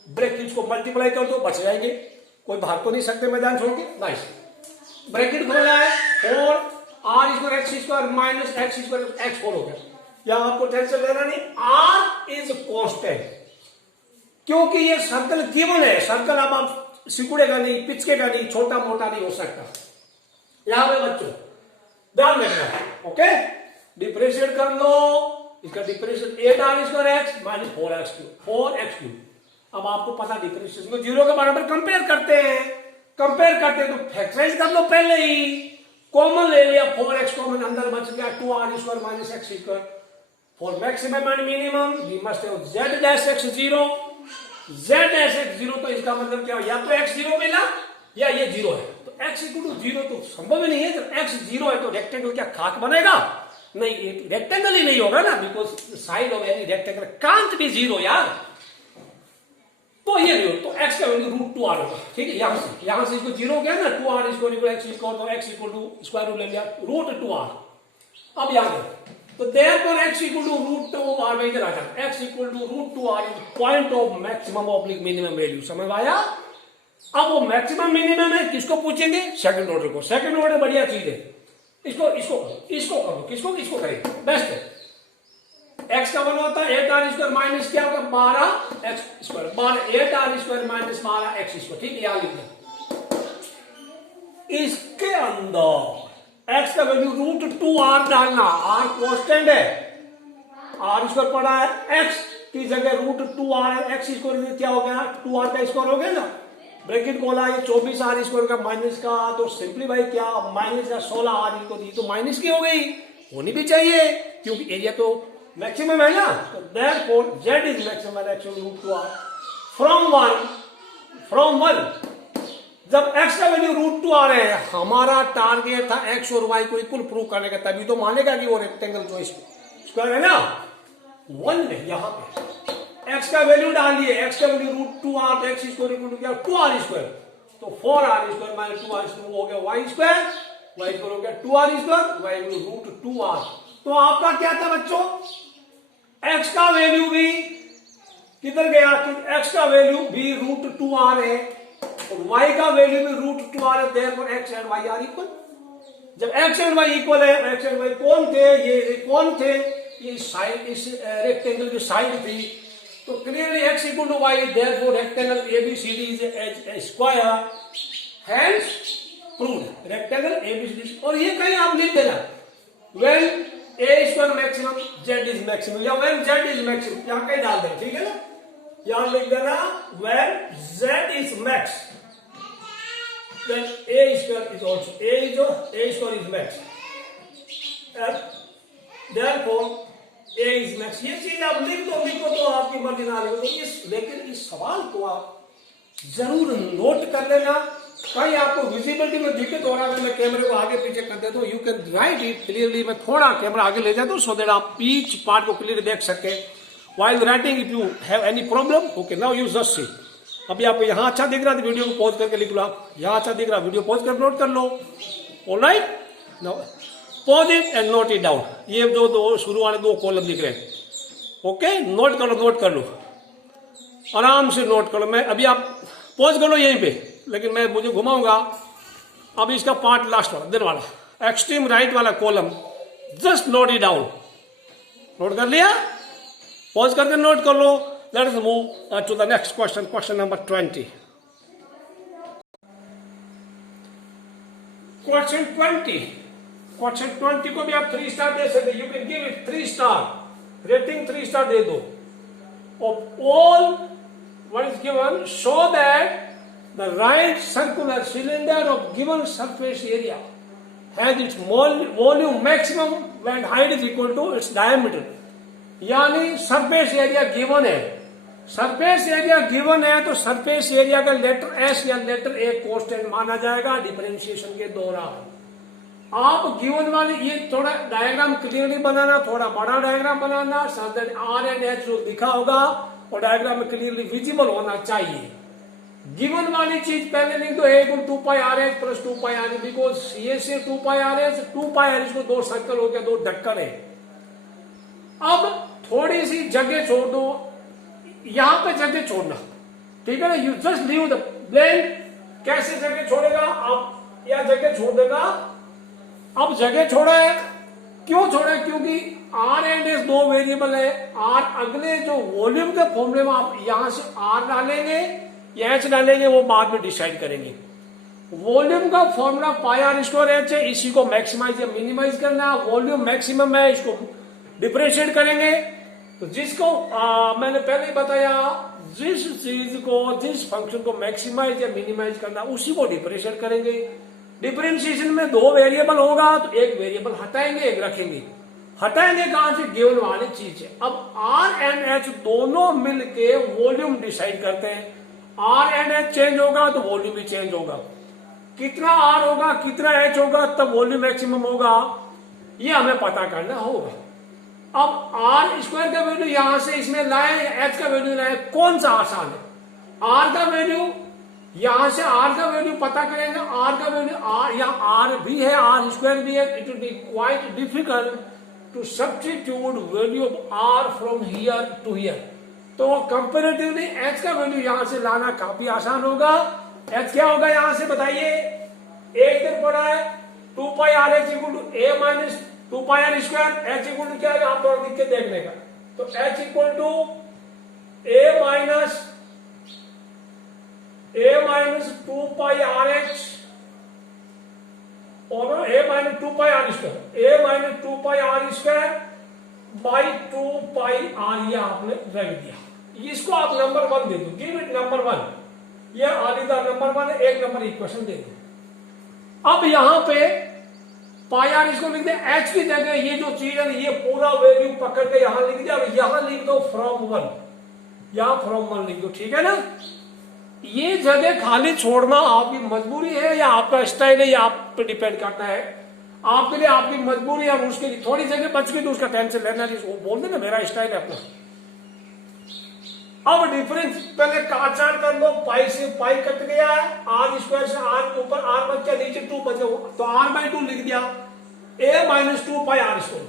ब्रैकेट्स को मल्टीप्लाई कर दो बच जाएंगे, कोई भाग तो नहीं सकते मैदान छोड़ के। नाइस, ब्रैकेट खोला है 4 r square x square minus x square x 4 हो गया, यहां आपको टेंशन लेना नहीं, r इज कांस्टेंट, क्योंकि ये सर्कल गिवन है, सर्कल अब आप सिकुड़ेगा नहीं, पिचकेगा नहीं, छोटा मोटा नहीं हो सकता। यहां पे बच्चों ध्यान रखना, ओके, डिफरेंशिएट कर लो, इसका differentiate 8r square x minus 4x cube. अब आपको पता डिफरेंशिएशन को जीरो के बराबर कंपेयर करते हैं, कंपेयर करते हैं तो फैक्टराइज कर लो पहले ही, कॉमन ले लिया 4x कॉमन, अंदर बच गया 2r square minus x square. For maximum and minimum we must have z dash x 0, z dash x 0, तो इसका मतलब क्या, या तो x 0 मिला या ये 0 है, तो x इक्वल टू 0 तो संभव ही नहीं है, जब x 0 है तो रेक्टेंगल क्या खाक बनेगा, नहीं रेक्टेंगल ही नहीं होगा ना, because side of any rectangle can't be 0 यार, तो ये तो x का वैल्यू √2r होगा, ठीक है, यहां से इसको 0 हो गया ना, 2r इक्वल एक्स इक्वल तो x equal to square root ले लिया √2r। अब याद है तो therefore x equal to √2r में इधर आ जाता, x equal to √2r is point of maximum oblique minimum value, समझ आया। अब वो मैक्सिमम मिनिमम है किसको पूछेंगे, सेकंड ऑर्डर को, सेकंड ऑर्डर बढ़िया चीज है, इसको इसको इसको करो, किसको इसको करेंगे, बेस्ट है। x का वन होता है 8r स्क्वायर माइनस क्या होगा 12x square, 8r square minus 12x square, ठीक है, यहां लिख दो। इसके अंदर x का वैल्यू √2r डालना, r कांस्टेंट है, r स्क्वायर पड़ा है, x की जगह √2r है, x स्क्वायर क्या हो गया 2r का स्क्वायर हो गया ना, ब्रैकेट खोला, ये 24r स्क्वायर का माइनस का, तो सिंपलीफाई क्या माइनस का 16r को दी, तो माइनस की हो गई, होनी भी चाहिए क्योंकि एरिया तो मैक्सिमम है ना, तो therefore z is maximum actually √2r from 1 जब x का वैल्यू √2r है, हमारा टारगेट था x और y को इक्वल प्रूव करने का, तभी तो मानेगा कि वो रेक्टेंगल जो स्क्वायर है ना 1 में, यहां पे x का वैल्यू डालिए, x का वैल्यू √2r तो x स्क्वायर इक्वल टू क्या 2r स्क्वायर, तो 4r square minus 2r square हो गया y स्क्वायर हो गया 2r square, y equal √2r। तो आपका क्या था बच्चों, x का वैल्यू भी किधर गया, x का वैल्यू भी √2r है और y का वैल्यू भी √2r है, therefore x and y are equal. जब x एंड y इक्वल है, x एंड y कौन थे, ये कौन थे, ये साइड, इस रेक्टेंगल की साइड थी, तो clearly x equal to y, therefore rectangle ABCD is a square, hence proved rectangle ABCD। और ये कहीं आप लिख देना, when a square maximum z is maximum, या व्हेन z इज मैक्सिमम, यहां कहीं डाल देना, ठीक है ना, यहां लिख देना when z is max then a square is also a square is max and therefore a is max। ये चीज आप लिखो तो आपकी मर्जी ना लिखो, लेकिन इस सवाल को आप जरूर नोट कर लेना, कहीं आपको विजिबिलिटी में दिक्कत हो रहा है, मैं कैमरे को आगे पीछे कर देता हूँ, you can right it clearly, मैं थोड़ा कैमरा आगे ले जाता हूँ सो दैट आप ईच पार्ट को क्लियरली देख सके while writing. If you have any problem, okay now you just see. अभी आपको यहाँ अच्छा दिख रहा है तो वीडियो को पॉज करके लिख लो, आप यहाँ अच्छा दिख रहा है वीडियो पॉज कर नोट कर लो, alright, now pause it and note it down. ये दो शुरू वाले 2 कॉलम दिख रहे हैं, ओके, नोट कर लो आराम से नोट कर लो। मैं अभी आप पॉज कर लो यहीं पे, लेकिन मैं मुझे घुमाऊंगा। अब इसका पार्ट लास्ट वाला दिन वाला एक्सट्रीम राइट वाला column, just note it down. Note कर लिया, पॉज करके नोट कर लो। Let us move to the next question, question number 20. Question 20 को भी आप 3 स्टार दे सकते, you can give it 3 star. Rating 3 star दे दो। Of all what is given, show that the right circular cylinder of given surface area has its volume maximum when height is equal to its diameter. यानी सरफेस एरिया गिवन है, सरफेस एरिया गिवन है तो सरफेस एरिया का लेटर एस या लेटर ए कांस्टेंट माना जाएगा डिफरेंशिएशन के दौरान। आप गिवन वाले ये थोड़ा डायग्राम क्लियरली बनाना, थोड़ा बड़ा डायग्राम बनाना, so that R and H जो लिखा होगा और डायग्राम में क्लियरली विजिबल होना चाहिए। गिवन वाली चीज पहले लिख दो, A equal 2 pi R H plus 2 pi R, because ये से 2 pi are H, 2 pi are H को 2 सर्कल हो गया, 2 ढक्कन है। अब थोड़ी सी जगह छोड़ दो, यहां पे जगह छोड़ना, ठीक है ना, you just leave the blank. कैसे जगह छोड़ेगा, आप यह जगह छोड़ देगा। अब जगह छोड़ा है, क्यों छोड़ा है, क्योंकि आर एंड एस दो वेरिएबल है। आर अगले जो वॉल्यूम के फॉर्मूले में आप यहां से आर डालेंगे या एच डालेंगे वो बाद में डिसाइड करेंगे। वॉल्यूम का formula pi are square h है, इसी को मैक्सिमाइज या मिनिमाइज करना है। वॉल्यूम मैक्सिमम है, इसको डिफरेंशिएट करेंगे। तो जिसको मैंने पहले ही बताया, जिस चीज को, जिस फंक्शन को मैक्सिमाइज या मिनिमाइज करना उसी को डिफरेंशिएट करेंगे। डिफरेंशिएशन में 2 वेरिएबल होगा तो एक वेरिएबल हटाएंगे, एक रखेंगे। हटाएंगे कहां से, गिवन वाली चीज है। अब आर एंड एच दोनों मिलके वॉल्यूम डिसाइड करते हैं। आर एंड एच चेंज होगा तो वॉल्यूम भी चेंज होगा। कितना आर होगा, कितना एच होगा, तब वॉल्यूम मैक्सिमम होगा, ये हमें पता करना होगा। अब आर स्क्वायर का वैल्यू यहां से इसमें लाए, एच का वैल्यू लाए, कौन सा आसान है। आर का वैल्यू यहां से आर का वैल्यू पता करेंगे। आर का वैल्यू आर, यहाँ आर भी है, आर स्क्वायर भी है। It will be quite difficult to substitute value of r from here to here. तो कंपेरेटिवली एच का वैल्यू यहां से लाना काफी आसान होगा। एच क्या होगा यहां से बताइए, एक इधर पड़ा है 2 pi are H equal to A minus 2 pi are square. H equal to क्या है, आप थोड़ा लिख के देखने का। तो H equal to A minus 2 pi are H और A minus 2 pi are square, A minus 2 pi are square by 2 pi R, ये आपने रख दिया। इसको आप नंबर 1 दे दो, गिव इट नंबर 1। ये आलिदा नंबर 1 है, एक नंबर इक्वेशन दे दो। अब यहां पे पाई आर इसको लिख दे, एच की जगह ये जो चीज है ये पूरा वैल्यू पकड़ के यहां लिख दिया। यहां लिख दो फ्रॉम 1, यहां फ्रॉम 1 लिख दो, ठीक है ना। ये जगह खाली छोड़ना आपकी मजबूरी है या आपका स्टाइल है, या आप पे डिपेंड करता है। आपके लिए आपकी मजबूरी है, उसके लिए थोड़ी जगह बच गई तो उसका टेंशन लेना नहीं, वो बोल देना मेरा स्टाइल है अपना। अब डिफरेंस पहले काचार कर लो, पाई से पाई कट गया है, आर स्क्वायर से आर के ऊपर आर बच गया, नीचे 2 बचे, तो आर बाई 2 लिख दिया, a minus 2 pi are square.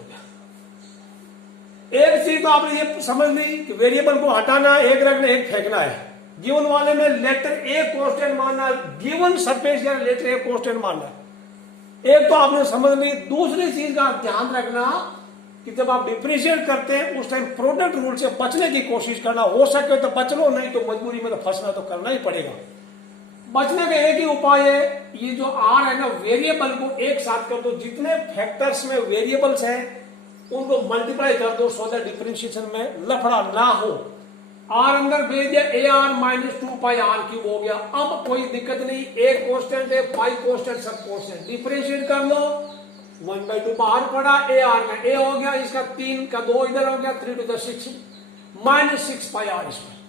एक चीज तो आपने ये समझ ली कि वेरिएबल को हटाना, एक रखना, एक फेंकना है। गिवन वाले में लेटर ए कांस्टेंट मानना, गिवन सरफेस या लेटर ए कांस्टेंट मानना, एक तो आपने समझ ली। दूसरी चीज का ध्यान रखना कि जब आप डिफरेंशिएट करते हैं उस टाइम प्रोडक्ट रूल से बचने की कोशिश करना। हो सके तो बच लो, नहीं तो मजबूरी में तो फंसना तो करना ही पड़ेगा। बचने का एक ही उपाय है, ये जो आर है ना, वेरिएबल को एक साथ कर दो। जितने फैक्टर्स में वेरिएबल्स हैं उनको मल्टीप्लाई कर दो, सो दैट डिफरेंशिएशन में लफड़ा ना हो। आर अंदर भेज दिया, a r minus 2 pi are cube हो गया। अब कोई दिक्कत नहीं, ए कांस्टेंट है, पाई कांस्टेंट, सब कांस्टेंट। डिफरेंशिएट कर लो, 1/2 बाहर पड़ा, ए आर का ए हो गया, इसका 3 का 2 इधर हो गया, 3 to the 6 minus 6 pi are square.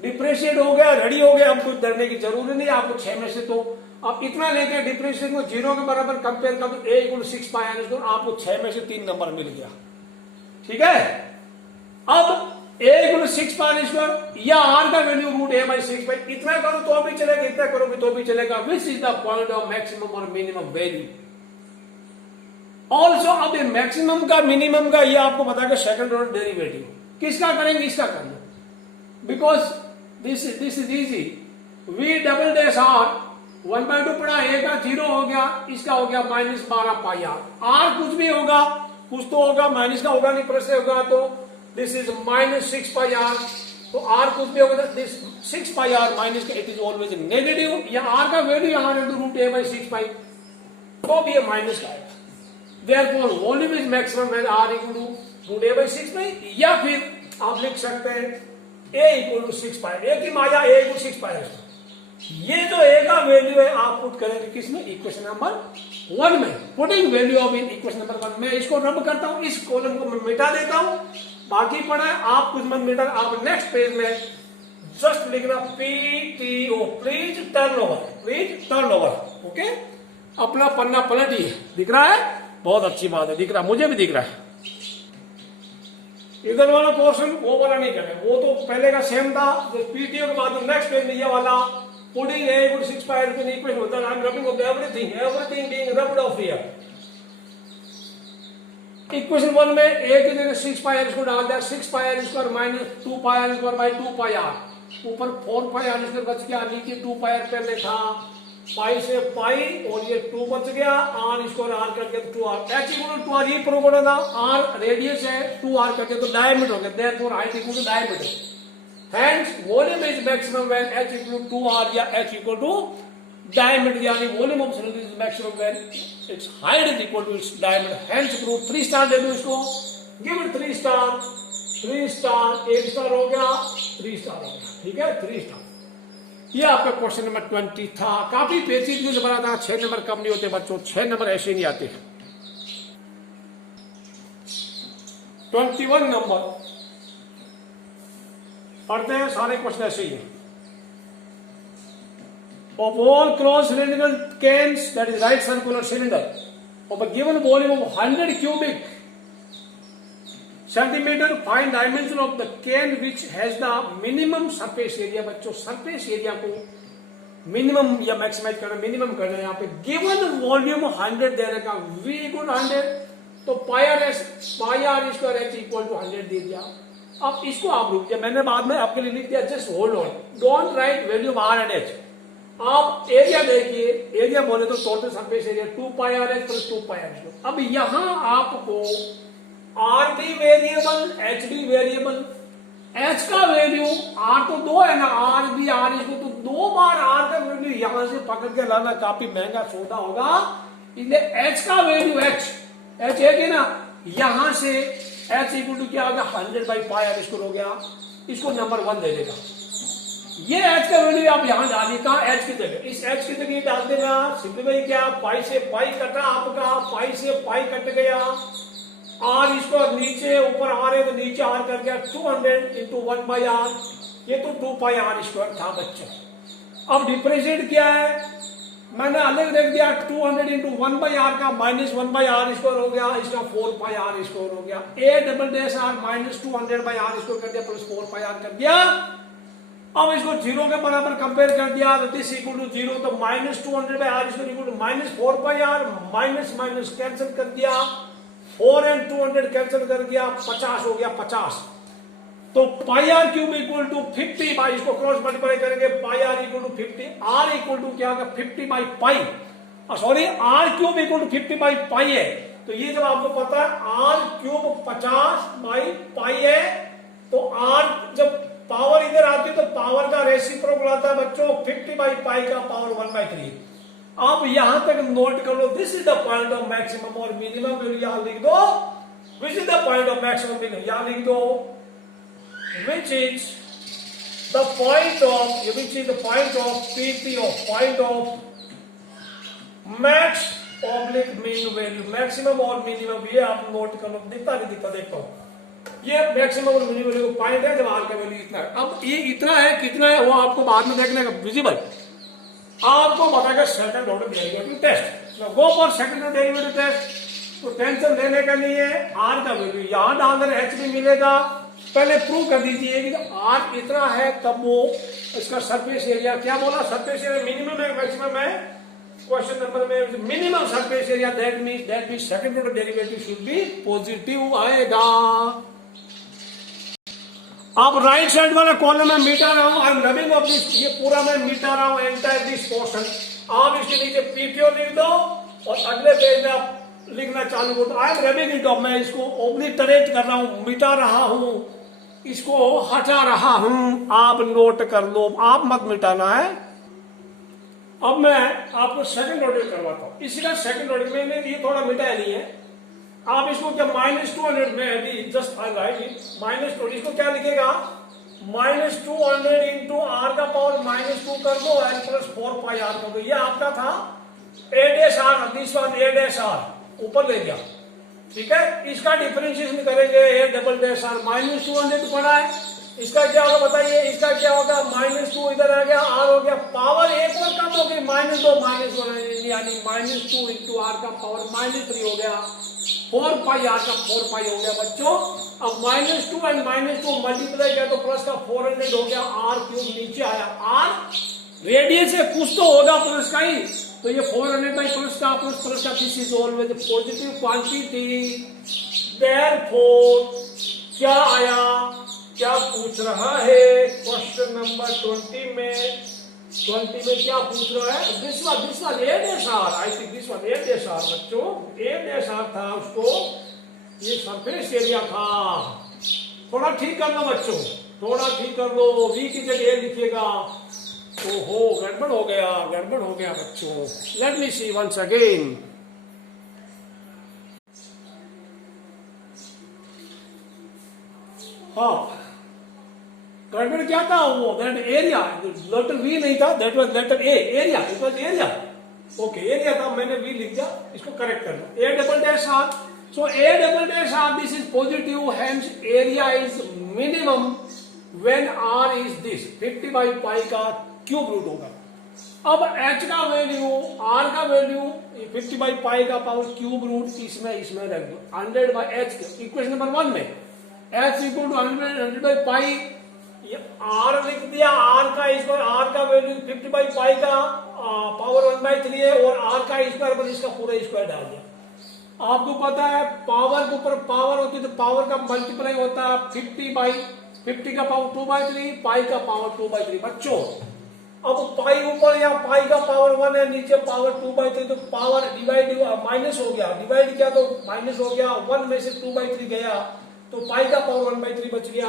Differentiate हो गया, रेडी हो गया। अब कुछ डरने की जरूरत नहीं, आपको 6 में से तो अब इतना लेके डिफरेंशिएट को 0 के बराबर कंपेयर कर दो, A equal 6 pi are square, आपको 6 में से 3 नंबर मिल गया, ठीक है। अब ए इक्वल 6 पाई स्क्वायर या आर का वैल्यू रूट ए बाई 6 पाई, इतना करो तो भी चलेगा, इतना करोगे तो भी चलेगा। विच is the point of maximum और मिनिमम वैल्यू। ऑल्सो अब ये मैक्सिमम का मिनिमम का ये आपको बता के सेकंड ऑर्डर डेरिवेटिव किसका करेंगे, इसका कर लो, because this is easy. V double dash R 1/2 पड़ा, ए का 0 हो गया, इसका हो गया माइनस 12 पाई आर। आर कुछ भी होगा, कुछ तो होगा, माइनस का होगा नहीं, प्लस होगा, तो this is minus 6 pi r. तो आर कुछ भी होगा, दिस 6 पाई आर माइनस का, इट इज ऑलवेज नेगेटिव। या आर का वैल्यू यहां रूट ए बाई 6 पाई, तो भी ये माइनस का आएगा। Therefore volume is maximum when R equal to root A by 6 में, या फिर आप लिख सकते हैं A equal to 6 pi, A की माया A इक्वल 6 पाई। ये जो A का वैल्यू है आप पुट करेंगे किसमें, इक्वेशन नंबर 1 में। Putting value of in equation number 1 में इसको रब करता हूं, इस कॉलम को मैं मिटा देता हूं, बाकी पड़ा है आप कुछ मत मिटा, आप नेक्स्ट पेज में जस्ट लिखना PTO, please turn over, please turn over. Okay, अपना पन्ना पलटिए। दिख रहा है, बहुत अच्छी बात है, दिख रहा, मुझे भी दिख रहा है। इधर वाला पोर्शन वो वाला नहीं करें, वो तो पहले का सेम था। PTO के बाद नेक्स्ट पेज में ये वाला putting A equal to 6 pi in equation होता है, I'm rubbing off everything being rubbed off here। Equation 1 में A की जगह 6 pi r इसको डाल दिया, 6 pi r square minus 2 pi r square by 2 pi r, ऊपर 4 pi r स्क्वायर बच गया, नीचे 2 pi r पहले था, पाई से पाई और ये 2 बच गया, r स्क्वायर r करके 2r, h equal to 2r, ये प्रूव करना था, r रेडियस है, 2r करके तो डायमीटर हो गया, therefore height equal to diameter. Hence, volume is maximum when h equal to 2r या h equal to diameter, यानी volume of cylinder is maximum when its height is equal to its diameter. Hence, proof 3 star दे दो इसको, give it 3 star, 3 star, 1 star हो गया, 3 star हो गया, ठीक है, 3 star। ये आपका क्वेश्चन नंबर 20 था। काफी पेचीदगी से बना था, 6 नंबर कम नहीं होते बच्चों, 6 नंबर ऐसे नहीं आते। 21 नंबर पढ़ते हैं, सारे क्वेश्चन ऐसे ही है। Of all closed cylindrical cans, that is right circular cylinder, of a given volume of 100 cubic centimeter, find dimension of the can which has the minimum surface area। बच्चों सरफेस एरिया को मिनिमम या मैक्सिमाइज करना, मिनिमम करना है। यहाँ पे गिवन वॉल्यूम 100 दे रखा, V इक्वल 100, तो pi are square H equal to 100 दे दिया। अब इसको आप रुक जाए, मैंने बाद में आपके लिए लिख दिया, just hold on, don't write value of r and h. आप एरिया देखिए, एरिया बोले तो total surface area 2 pi R H plus 2 pi r. अब यहां आपको आर भी वेरिएबल, एच भी वेरिएबल, एच का वैल्यू आर तो 2 है ना, आर भी आर इसको तो 2 बार आर का वैल्यू यहां से पकड़ के लाना काफी महंगा सौदा होगा, इसलिए एच का वैल्यू एच एक है ना, यहां से एच इक्वल टू क्या होगा 100 बाई पाई आर स्क्वायर हो गया, इसको नंबर 1 दे देगा। ये एच का वैल्यू आप यहां डालिए, कहा एच की जगह, इस एच की जगह डाल देना। सिंपली क्या, पाई से पाई कटा आपका, पाई से पाई कट गया, आर स्क्वायर नीचे ऊपर आर है तो नीचे आर कर गया, 200 इंटू 1 बाई आर, ये तो 2 पाई आर स्क्वायर था बच्चों। अब डिफरेंशिएट क्या है, मैंने अलग देख दिया, 200 इंटू 1 बाई आर का माइनस 1 बाई आर स्क्वायर हो गया, इसका 4 पाई आर स्क्वायर हो गया, a double dash r minus 200 by r square कर दिया प्लस 4 पाई आर कर दिया। अब इसको 0 के बराबर कंपेयर कर दिया, दिस इक्वल टू 0, तो minus 200 by r square equal to minus 4 pi r, minus minus cancel कर दिया, 4 एंड 200 कैंसिल कर दिया, 50 हो गया 50। तो pi are cube equal to 50 by, इसको क्रॉस मल्टीप्लाई करेंगे, pi R equal to 50, R equal to क्या होगा 50 by pi, sorry R cube equal to 50 by pi है। तो ये जब आपको पता है आर क्यूब 50 बाई पाई है, तो आर जब पावर इधर आती है तो पावर का रेसिप्रोकल आता है बच्चों, 50 बाई पाई का पावर 1/3। आप यहां तक नोट कर लो, this is the point of maximum और मिनिमम वैल्यू यहां लिख दो, which is the point of maximum minimum यहां लिख दो, which is the point of PT of point of max oblique mean value, maximum और minimum, ये आप नोट कर लो, दिखता नहीं दिखता, देखता हूं ये मैक्सिमम और मिनिमम वैल्यू पॉइंट है जब आर का वैल्यू इतना है। अब ये इतना है कितना है वो आपको बाद में देखने का विजिबल, आपको बताएगा second order derivative test, go for second order derivative test. तो टेंशन लेने का नहीं है, आर का वैल्यू यहां डाल देना, एच भी मिलेगा, पहले प्रूव कर दीजिए कि आर इतना है तब वो इसका सरफेस एरिया, क्या बोला सरफेस एरिया मिनिमम है मैक्सिमम है, क्वेश्चन नंबर में minimum surface area, that mean second order derivative should be positive आएगा। अब राइट साइड वाला कॉलम में मिटा रहा हूं, I M rubbing of this, ये पूरा मैं मिटा रहा हूं एंटायर दिस पोर्शन। आप इसके नीचे पीटीओ लिख दो और अगले पेज में आप लिखना चालू करो, तो I am rubbing it of, मैं इसको ओब्लिटरेट कर रहा हूं, मिटा रहा हूं, इसको हटा रहा हूं, आप नोट कर लो, आप मत मिटाना है। अब मैं आपको सेकंड ऑर्डर करवाता हूं, इसी का सेकंड ऑर्डर में ये थोड़ा मिटाया नहीं है, आप इसको क्या -200 में अभी जस्ट राइट -2 इसको क्या लिखेगा -200 इंटू आर का पावर -2 कर दो एन प्लस 4 पाई आर कर दो। ये आपका था a dash r, this was a dash r ऊपर ले गया, ठीक है। इसका डिफरेंशिएशन करेंगे ए डबल डैश आर -200 पड़ा है, इसका क्या होगा बताइए, इसका क्या होगा -2 इधर आ गया, आर हो गया, पावर एक और कम हो गई -2 यानी -2 इंटू आर का पावर -3 हो गया, 4 पाई आर का 4 पाई हो गया बच्चों। अब -2 एंड -2 मल्टीप्लाई किया तो प्लस का 400 हो गया, आर क्यूब नीचे आया, आर रेडियस से कुछ तो होगा प्लस का ही, तो ये 400 बाई प्लस का this is always positive quantity. Therefore क्या आया, क्या पूछ रहा है क्वेश्चन नंबर 20 में क्या पूछ रहा है, this was a dash r, I think this was a dash r बच्चों, ए डैश आर था, उसको ये सरफेस एरिया था। थोड़ा ठीक कर लो बच्चों, थोड़ा ठीक कर लो, वी की जगह ए लिखिएगा, तो हो गड़बड़ हो गया बच्चों। Let me see once again, हाँ गड़बड़ क्या था वो, दैट एरिया, लेटर वी नहीं था, that was letter a, area, it was area, okay area था, मैंने वी लिख दिया, इसको करेक्ट कर लो। A double dash r, so a double dash r this is positive, hence area is minimum when r is this 50 by pi का क्यूब रूट होगा। अब h का वैल्यू, r का वैल्यू 50 बाई पाई का पावर क्यूब रूट इसमें रख दो, 100 बाई h, इक्वेशन नंबर 1 में h equal to 100 by pi, ये r लिख दिया, r का स्क्वायर, r का वैल्यू 50 बाई पाई का पावर 1/3 है, और r का स्क्वायर पर इसका पूरा स्क्वायर डाल दिया। आपको पता है पावर के ऊपर पावर होती है तो पावर का मल्टीप्लाई होता है 50 का पावर 2/3, पाई का पावर 2/3 बच्चों। अब पाई ऊपर या पाई का पावर 1 है, नीचे पावर 2/3, तो पावर डिवाइड माइनस हो गया, डिवाइड किया तो माइनस हो गया, 1 में से 2/3 गया तो पाई का पावर 1/3 बच गया,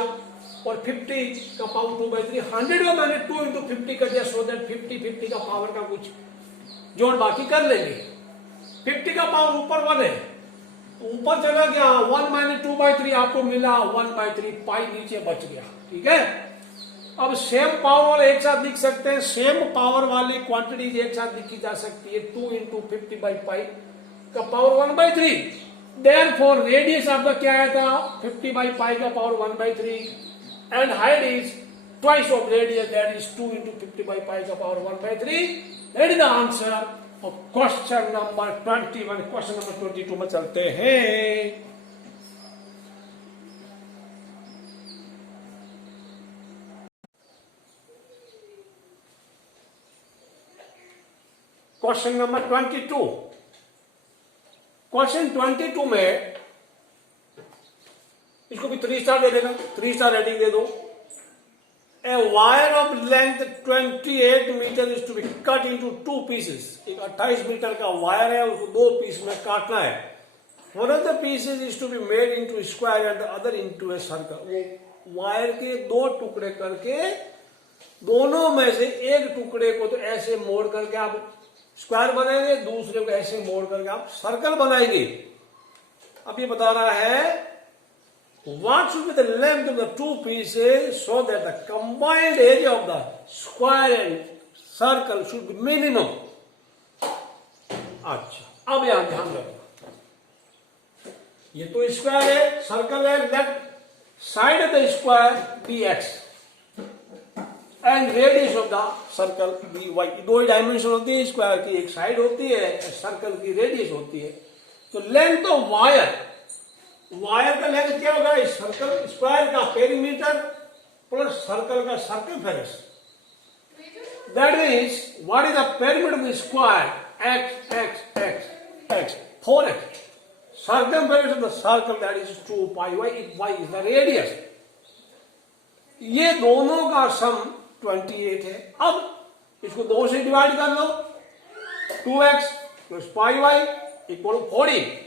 और 50 का पावर 2/3, 100 में मैंने 2 इंटू 50 कर दिया, सो दैट 50 का पावर का कुछ जोड़ बाकी कर लेंगे। 50 का पावर ऊपर 1 है, ऊपर चला गया, 1 माइनस 2/3 आपको मिला 1/3, पाई नीचे बच गया, ठीक है। अब सेम पावर वाले एक साथ लिख सकते हैं, सेम पावर वाली क्वांटिटीज एक साथ लिखी जा सकती है, 2 इंटू 50 बाई पाई का पावर 1/3, देयरफॉर रेडियस आपका क्या आया था 50 बाई पाई का power 1/3, and height is twice of radius, that is 2 into 50 by pi का power 1/3। That is the answer of question number 21। Question number 22 में चलते हैं। क्वेश्चन नंबर 22, क्वेश्चन 22 में इसको भी 3 स्टार दे देगा, 3 स्टार रेटिंग दे दो। A wire of length 28 metre is to be cut into 2 pieces, एक 28 मीटर का वायर है, उसको 2 पीस में काटना है। One of the pieces is to be made into square and the other into a circle. वो वायर के 2 टुकड़े करके दोनों में से एक टुकड़े को तो ऐसे मोड़ करके आप स्क्वायर बनाएंगे, दूसरे को ऐसे मोड़ करके आप सर्कल बनाएंगे। अब ये बता रहा है what should be the length of the 2 pieces so that the combined area of the square and circle should be minimum। अच्छा अब यहां ध्यान रखना, ये तो स्क्वायर है, सर्कल है, left side of the square bx and radius of the circle by। 2 he dimension होती है स्क्वायर की, एक साइड होती है, सर्कल की रेडियस होती है। तो लेंथ ऑफ वायर का लेंथ क्या होगा, सर्कल स्क्वायर का पेरीमीटर प्लस सर्कल का circumference, that means what is the perimeter of the square, x 4x, circumference of the circle that is 2 pi y is the radius. ये दोनों का सम 28 है। अब इसको 2 से डिवाइड कर लो, 2x plus pi y equal 40।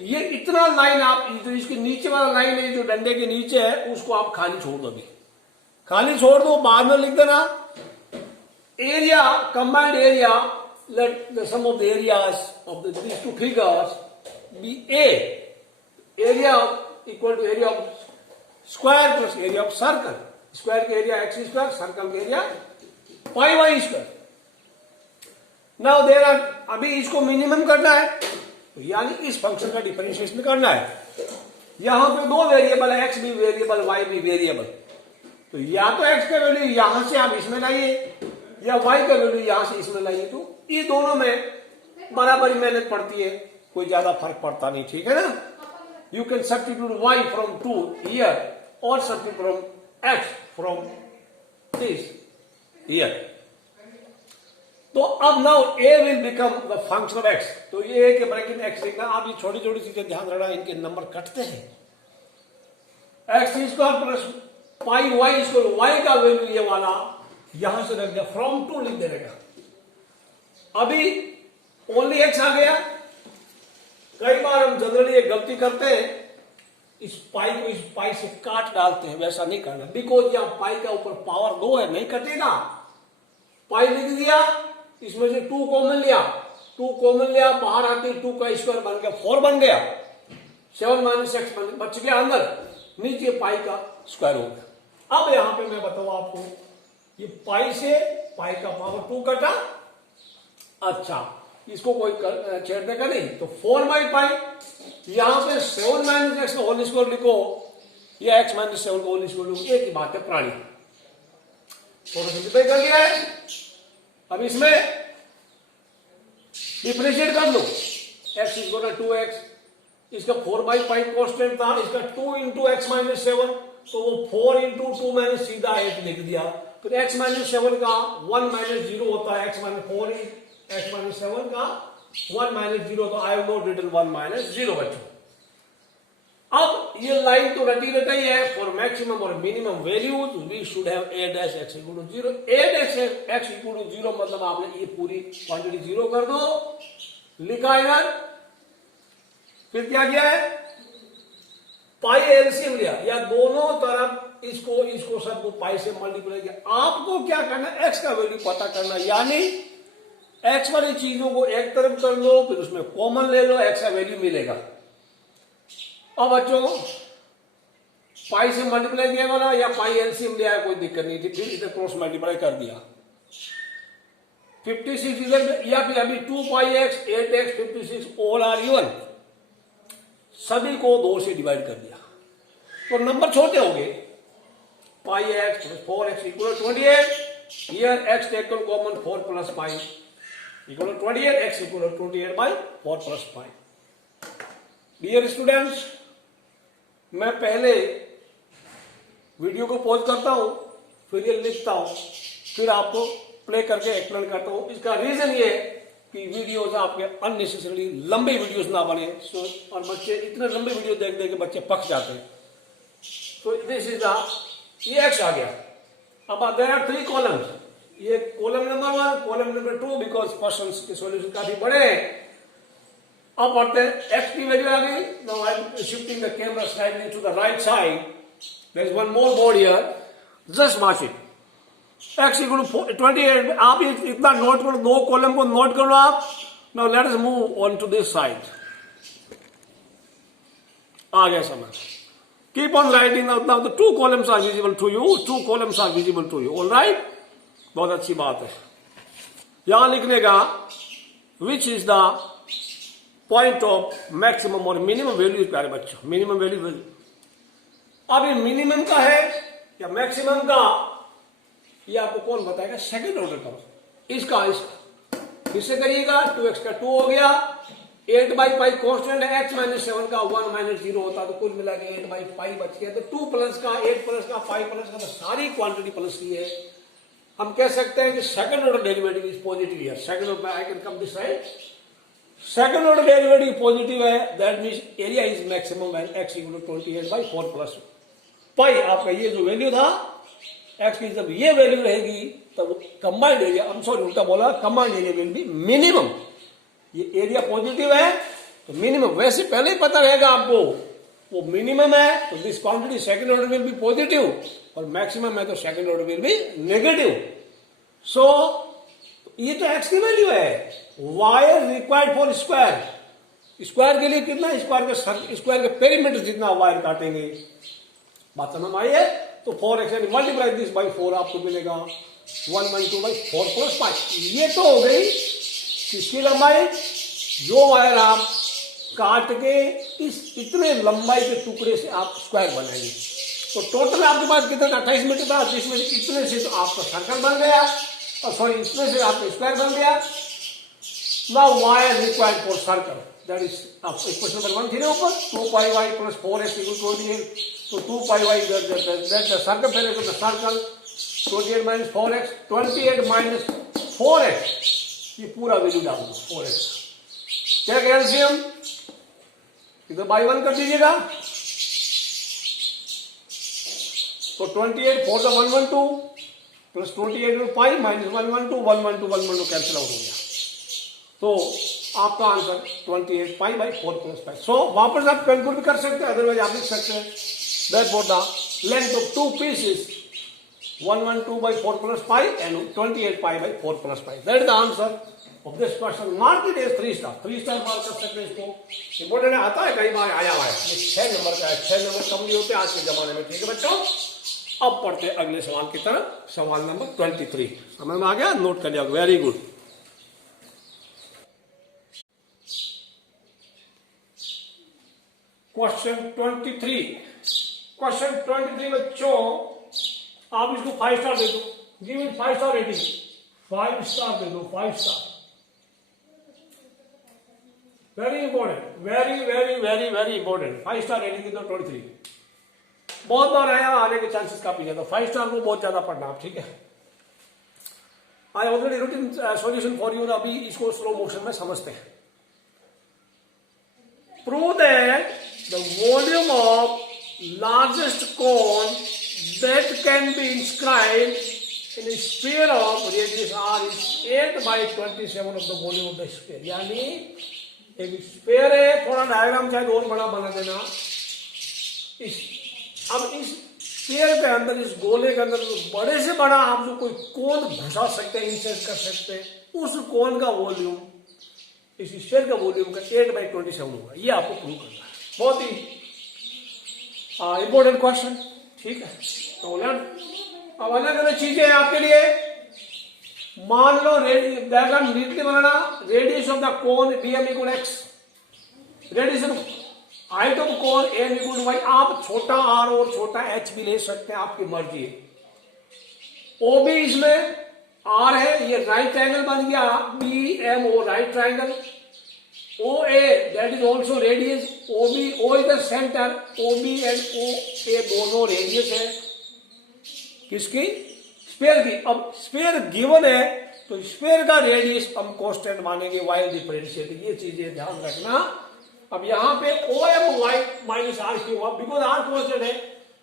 ये इतना लाइन आप जो इसके नीचे वाला लाइन है जो डंडे के नीचे है उसको आप खाली छोड़ दो, खाली छोड़ दो, बाद में लिख देना area, combined area, let the sum of the areas of this 2 figures be A. Area equal to area of square plus area of circle. Square का area x square, circle का area pi y square. Now there are, अभी इसको मिनिमम करना है, तो यानी इस फंक्शन का डिफरेंशिएशन करना है. यहां पे दो वेरिएबल है, x भी वेरिएबल, y भी वेरिएबल. तो या तो x का वैल्यू यहां से आप इसमें लाइए, या y का वैल्यू यहां से इसमें लाइए. तो ये दोनों में बराबरी मेहनत पड़ती है, कोई ज्यादा फर्क पड़ता नहीं. ठीक है ना. You can substitute y from 2 here और substitute from x from this here. तो अब now a will become the function of x. तो ये a के ब्रैकेट x लिखना. आप ये छोटी छोटी चीजें ध्यान रखना, इनके नंबर कटते हैं. x square plus pi y square, y का वैल्यू ये वाला यहां से रख दिया, फ्रॉम 2 लिख देने का. अभी ओनली x आ गया. कई बार हम जनरली एक गलती करते हैं, इस पाई को इस पाई से काट डालते हैं. वैसा नहीं करना, बिकॉज यहां पाई का ऊपर पावर 2 है, नहीं कटेगा. पाई लिख दिया, इसमें से 2 कॉमन लिया, 2 कॉमन लिया, बाहर आते 2 का स्क्वायर बन गया 4 बन गया. 7 माइनस एक्स बच गया अंदर, नीचे पाई का स्क्वायर हो गया. अब यहां पे मैं बताऊं आपको, ये पाई से पाई का पावर 2 कटा. अच्छा, इसको कोई छेड़ने का नहीं. तो 4 बाई पाई, यहां पे 7 माइनस एक्स का होल स्क्वायर लिखो, या x माइनस 7 का होल स्क्वायर लिखो, एक ही बात है प्राणी. थोड़ा सिंप्लीफाई कर दिया है. अब इसमें डिफरेंशिएट कर लो. x इक्वल टू 2x, इसका 4 बाई पाई कॉन्स्टेंट था, इसका 2 इंटू एक्स माइनस 7, तो वो 4 इंटू 2 मैंने सीधा 8 लिख दिया. फिर x माइनस 7 का 1 माइनस 0 होता है, x माइनस 4 x माइनस 7 का 1 माइनस 0, तो I have not written 1 minus 0 बच्चों. अब ये लाइन तो रटी रटाई है. फॉर मैक्सिमम और minimum values we should have a dash x equal to 0. a dash x equal to 0 मतलब आपने ये पूरी क्वांटिटी 0 कर दो, लिखा इधर. फिर क्या किया है, पाई एलसीएम लिया, या दोनों तरफ इसको सबको पाई से मल्टीप्लाई किया. आपको क्या करना, x का वैल्यू पता करना, यानी x वाली चीजों को एक तरफ कर लो, फिर उसमें कॉमन ले लो, x का वैल्यू मिलेगा. अब बच्चों पाई से मल्टीप्लाई किया वाला या पाई एलसीएम लिया है, कोई दिक्कत नहीं थी. फिर इधर क्रॉस मल्टीप्लाई कर दिया. 56 इधर, या फिर अभी 2 pi x 8x 56 all are even, सभी को 2 से डिवाइड कर दिया. तो नंबर छोटे हो गए. Pi x plus 4x equal 28. Here x taken common 4 plus pi equal 28. x equal 28 by 4 plus pi. Dear students, मैं पहले वीडियो को पॉज करता हूं, फिर ये लिखता हूं, फिर आपको प्ले करके एक्सप्लेन करता हूं. इसका रीजन ये है कि वीडियोस आपके अननेसेसरली लंबे वीडियोस ना बने. और बच्चे इतने लंबे वीडियो देख देख के बच्चे पक जाते हैं. तो दिस इज ये एक्स आ गया. अब देयर आर 3 कॉलम्स. ये column number 1, column number 2, because questions के सॉल्यूशन काफी बड़े हैं. अब पढ़ते हैं x की वैल्यू आ गई. Now I am shifting the camera slightly to the right side. There is one more board here, just watch it. x equal to 28. आप इतना नोट करो, 2 कॉलम को नोट कर लो आप. Now let us move on to this side. आ गया समझ. Keep on writing. Now the 2 columns are visible to you. 2 columns are visible to you. All right, बहुत अच्छी बात है. यहां लिखने का which is the point of maximum और मिनिमम वैल्यू. प्यारे बच्चों, मिनिमम वैल्यू. अब ये मिनिमम का है या मैक्सिमम का, ये आपको कौन बताएगा? सेकंड ऑर्डर करो. इसका फिर से करिएगा. 2x का 2 हो गया. 8 बाई पाई कॉन्स्टेंट है, x माइनस 7 का 1 माइनस 0 होता, तो कुल मिला के 8 बाई पाई बच गया. तो 2 प्लस का 8 प्लस का 5 प्लस का, तो सारी क्वांटिटी प्लस की है. हम कह सकते हैं कि second order derivative is positive है. Second order I can come this side. Second order derivative positive है, that means area is maximum when x equal to 28 by 4 plus pi. आपका ये जो वैल्यू था x की, जब ये वैल्यू रहेगी तब कंबाइंड एरिया, हम सॉरी उल्टा बोला, combined area will be minimum. ये एरिया पॉजिटिव है तो मिनिमम, वैसे पहले ही पता रहेगा आपको वो मिनिमम है, तो this quantity second order will be positive, और मैक्सिमम है तो second order will be negative. So ये तो x की वैल्यू है. y required for square, square के लिए कितना, स्क्वायर के पेरीमीटर जितना वायर काटेंगे, बात समझ में आई है। तो 4x यानी मल्टीप्लाई दिस बाई 4 आपको मिलेगा 112 बाई 4 प्लस 5। ये तो हो गई किसकी लंबाई, जो वायर आप काट के इस इतने लंबाई के टुकड़े से आप स्क्वायर बनाएंगे। तो टोटल आपके पास कितना 28 मीटर था, जिसमें इतने से तो आपका सर्कल बन गया, और सॉरी इतने से आपका स्क्वायर बन गया। Now wire required for circle, that is question number 1 थी ना ऊपर, 2 pi Y plus 4x equal 28। तो 2 pi y that the circle of the circle 28 minus 4x, 28 minus 4x, ये पूरा वैल्यू डाल दो 4x। क्या कैल्शियम इधर बाई 1 कर दीजिएगा, तो 28 4 का 112 plus 28 pi minus 112 cancel out हो गया। तो आपका आंसर 28 पाई बाई 4 प्लस 5। सो वापस आप कैलकुलेट भी कर सकते हैं, अदरवाइज आप लिख सकते हैं therefore the length of two pieces 112 by 4 plus pi and 28 pi by 4 plus pi. That is the answer of this question. Mark it as 3 star. 3 star mark कर सकते हैं इसको। इंपोर्टेंट आता है, कई बार आया हुआ है। ये 6 नंबर का है, 6 नंबर कम नहीं होते आज के जमाने में, ठीक है बच्चों। अब पढ़ते हैं अगले सवाल की तरफ, सवाल नंबर 23। समझ में आ गया, नोट कर लिया, वेरी गुड। क्वेश्चन 23 बच्चों, आप इसको 5 स्टार दे दो, give it 5 star rating, 5 star दे दो, 5 star. Very important, very very very very important, 5 star rating की तो 23 बहुत बार आया, आने के चांसेस काफी ज्यादा। 5 स्टार को बहुत ज्यादा पढ़ना आप, ठीक है। I already routine solution for you, अभी इसको स्लो मोशन में समझते हैं। Prove that the volume of largest cone that can be inscribed in a sphere of radius r is 8 by 27 of the volume of the sphere। यानी एक स्फीयर है, थोड़ा डायग्राम शायद और बड़ा बना देना। अब इस स्फीयर के अंदर, इस गोले के अंदर बड़े से बड़ा आप जो कोई कोन घुसा सकते हैं, इंसर्ट कर सकते हैं, उस कोन का वॉल्यूम इस स्फीयर का वॉल्यूम का 8 by 27 होगा। ये आपको प्रूव करना है, बहुत ही इंपॉर्टेंट क्वेश्चन, ठीक है। तो अब अलग अलग चीजें हैं आपके लिए। मान लो डायग्राम नीट बनाना, radius of the cone bm equal x, radius of height of cone m equal y। आप छोटा r और छोटा h भी ले सकते हैं, आपकी मर्जी है। OB इसमें r है, ये राइट ट्रायंगल बन गया, BMO right triangle. OA that is also radius, OB, O is the center, OB and OA दोनों रेडियस है किसकी, स्फीयर की। अब स्फीयर गिवन है तो स्फीयर का रेडियस हम कांस्टेंट मानेंगे, वाई डिफरेंशिएट, ये चीजें ध्यान रखना। अब यहाँ पे OM y माइनस r क्यों हुआ, बिकॉज r कांस्टेंट है,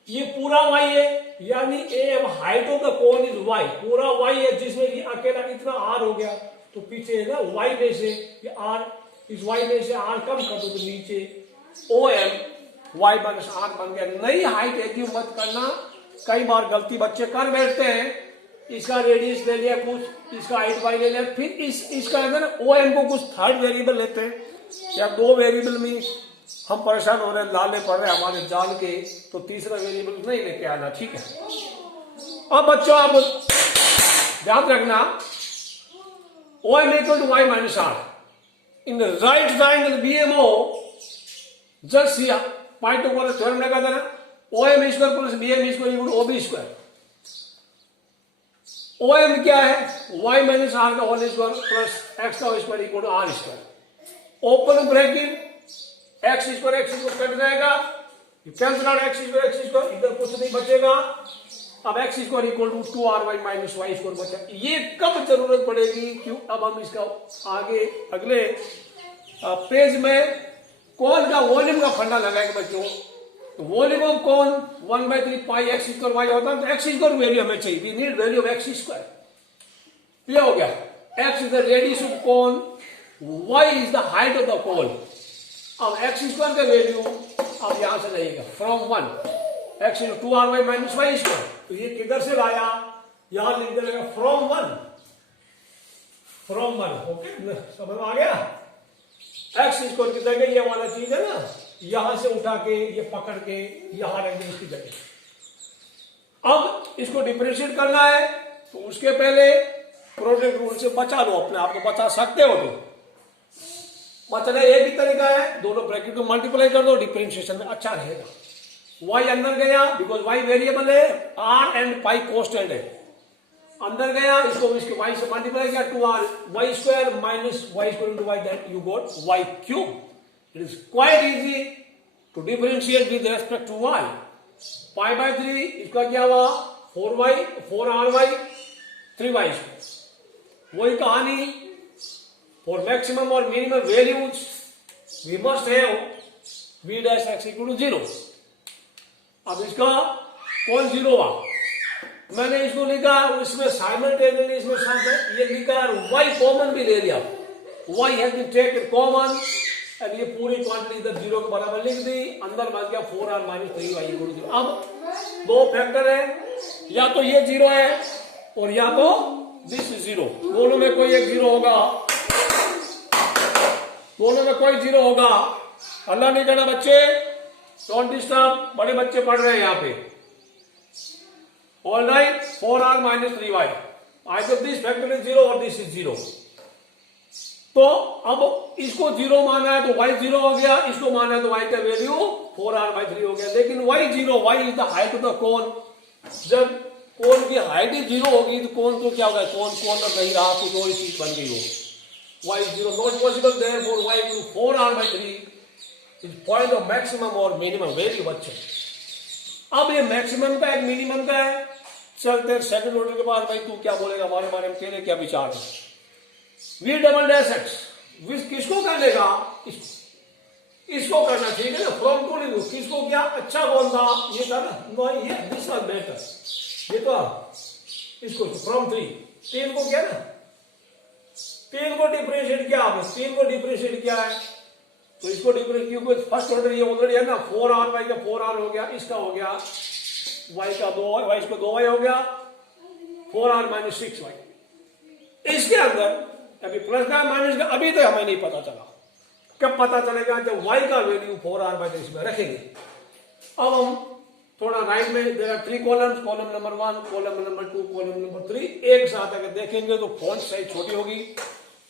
ये पूरा y है, यानी AM height of the cone is y, पूरा y है, जिसमें ये अकेला इतना r हो गया, तो पीछे है ना y में से ये r, इस y में से r कम कर दो तो नीचे OM y माइनस r बन गया। नई हाइट एज्यूम मत करना, कई बार गलती बच्चे कर बैठते हैं। इसका रेडियस ले लिया कुछ, इसका हाइट y ले लिया, फिर इसका अंदर OM को कुछ थर्ड वेरिएबल लेते हैं, या 2 वेरिएबल में हम परेशान हो रहे हैं, लाले पड़ रहे हैं हमारे जान के, तो तीसरा वेरिएबल नहीं लेके आना, ठीक है। अब बच्चों आप ध्यान रखना, OM equal to y minus r in the right triangle BMO, just here Pythagoras theorem लगा देना, OM square plus BM square equal to OB square. OM क्या है, y माइनस r का होल स्क्वायर प्लस x का square equal to r square. Open bracket, x square cut जाएगा, कैंसिल आउट x स्क्वायर, इधर कुछ नहीं बचेगा। अब x square equal to 2ry minus y square बचा। ये कब जरूरत पड़ेगी, क्यों, अब हम इसका आगे अगले पेज में कोन का वॉल्यूम का फंडा लगाएंगे बच्चों। तो volume of cone 1/3 pi x square y होता है, तो x स्क्वायर वैल्यू हमें चाहिए, we need value of x square. ये हो गया, x is the radius of cone, y is the height of the cone. अब x स्क्वायर का वैल्यू अब यहां से जाइएगा, from 1 x is 2ry minus y square, तो ये किधर से लाया, यहां लिख देगा फ्रॉम 1, ओके, समझ में आ गया। एक्स स्क्वायर की जगह ये वाला चीज है ना, यहां से उठा के ये पकड़ के यहां रख दें इसकी जगह। अब इसको डिफरेंशिएट करना है तो उसके पहले प्रोडक्ट रूल से बचा लो, अपने आप को बचा सकते हो तो बचना एक ही तरीका है, दोनों ब्रैकेट को मल्टीप्लाई कर दो, डिफरेंशिएशन में अच्छा रहेगा। y अंदर गया बिकॉज y वेरिएबल है, r एंड पाई कांस्टेंट है, अंदर गया इसको इसके y से मल्टीप्लाई किया 2r y square minus y square into y, that you got y cube. It is quite easy to differentiate with respect to y। Pi by 3 इसका क्या हुआ 4ry 3y स्क्वायर। वही कहानी फॉर मैक्सिमम और minimum values we must have v dash x equal to 0। अब इसका कौन 0 हुआ, मैंने इसको लिखा इसमें साइमल्टेनियसली इसमें साथ ये लिखा y कॉमन भी ले लिया, y has been taken common and ये पूरी क्वांटिटी इधर 0 के बराबर लिख दी, अंदर बच गया 4r minus 3y equal to 0। अब दो फैक्टर है, या तो ये 0 है और या तो दिस 0, दोनों में कोई एक 0 होगा, दोनों में कोई 0 होगा। अल्लाह नहीं करना बच्चे, डोंट डिस्टर्ब, बड़े बच्चे पढ़ रहे हैं यहाँ पे। All right, 4r minus 3y, either this factor is 0 और दिस इज 0। तो अब इसको 0 माना है तो y 0 हो गया, इसको माना है तो y का वैल्यू 4r बाई 3 हो गया। लेकिन y 0, y is the height of the कोन, जब कोन की हाइट ही 0 होगी तो कोन तो क्या होगा, कोन और नहीं रहा, कुछ और चीज बन गई हो। y is 0 not possible, therefore y equal to 4r by 3 is point of maximum और minimum value बच्चे। अब ये मैक्सिमम का एक मिनिमम का है, चलते सेकंड ऑर्डर के बाद भाई तू क्या बोलेगा हमारे बारे में, तेरे क्या विचार है। v डबल डैश x किसको कर लेगा, इसको करना, ठीक है ना, फ्रॉम टू लिखो, किसको क्या अच्छा कौन था ये था ना, ये दिस वाज बेटर, ये तो इसको फ्रॉम 3 को क्या ना, 3 को डिफरेंशिएट किया आपने, 3 को डिफरेंशिएट किया है तो इसको डिफरेंशिएट क्योंकि फर्स्ट ऑर्डर ये ऑलरेडी है ना, 4r y का 4r हो गया, इसका हो गया y का 2y, इसको 2y हो गया 4r माइनस 6y। इसके अंदर अभी प्लस का माइनस का अभी तो हमें नहीं पता चला, कब पता चलेगा जब y का वैल्यू 4r बाई 3 में रखेंगे। अब हम थोड़ा राइट में there are 3 columns, column number 1, column number 2, column number 3 एक साथ अगर देखेंगे तो फॉन्ट साइज छोटी होगी।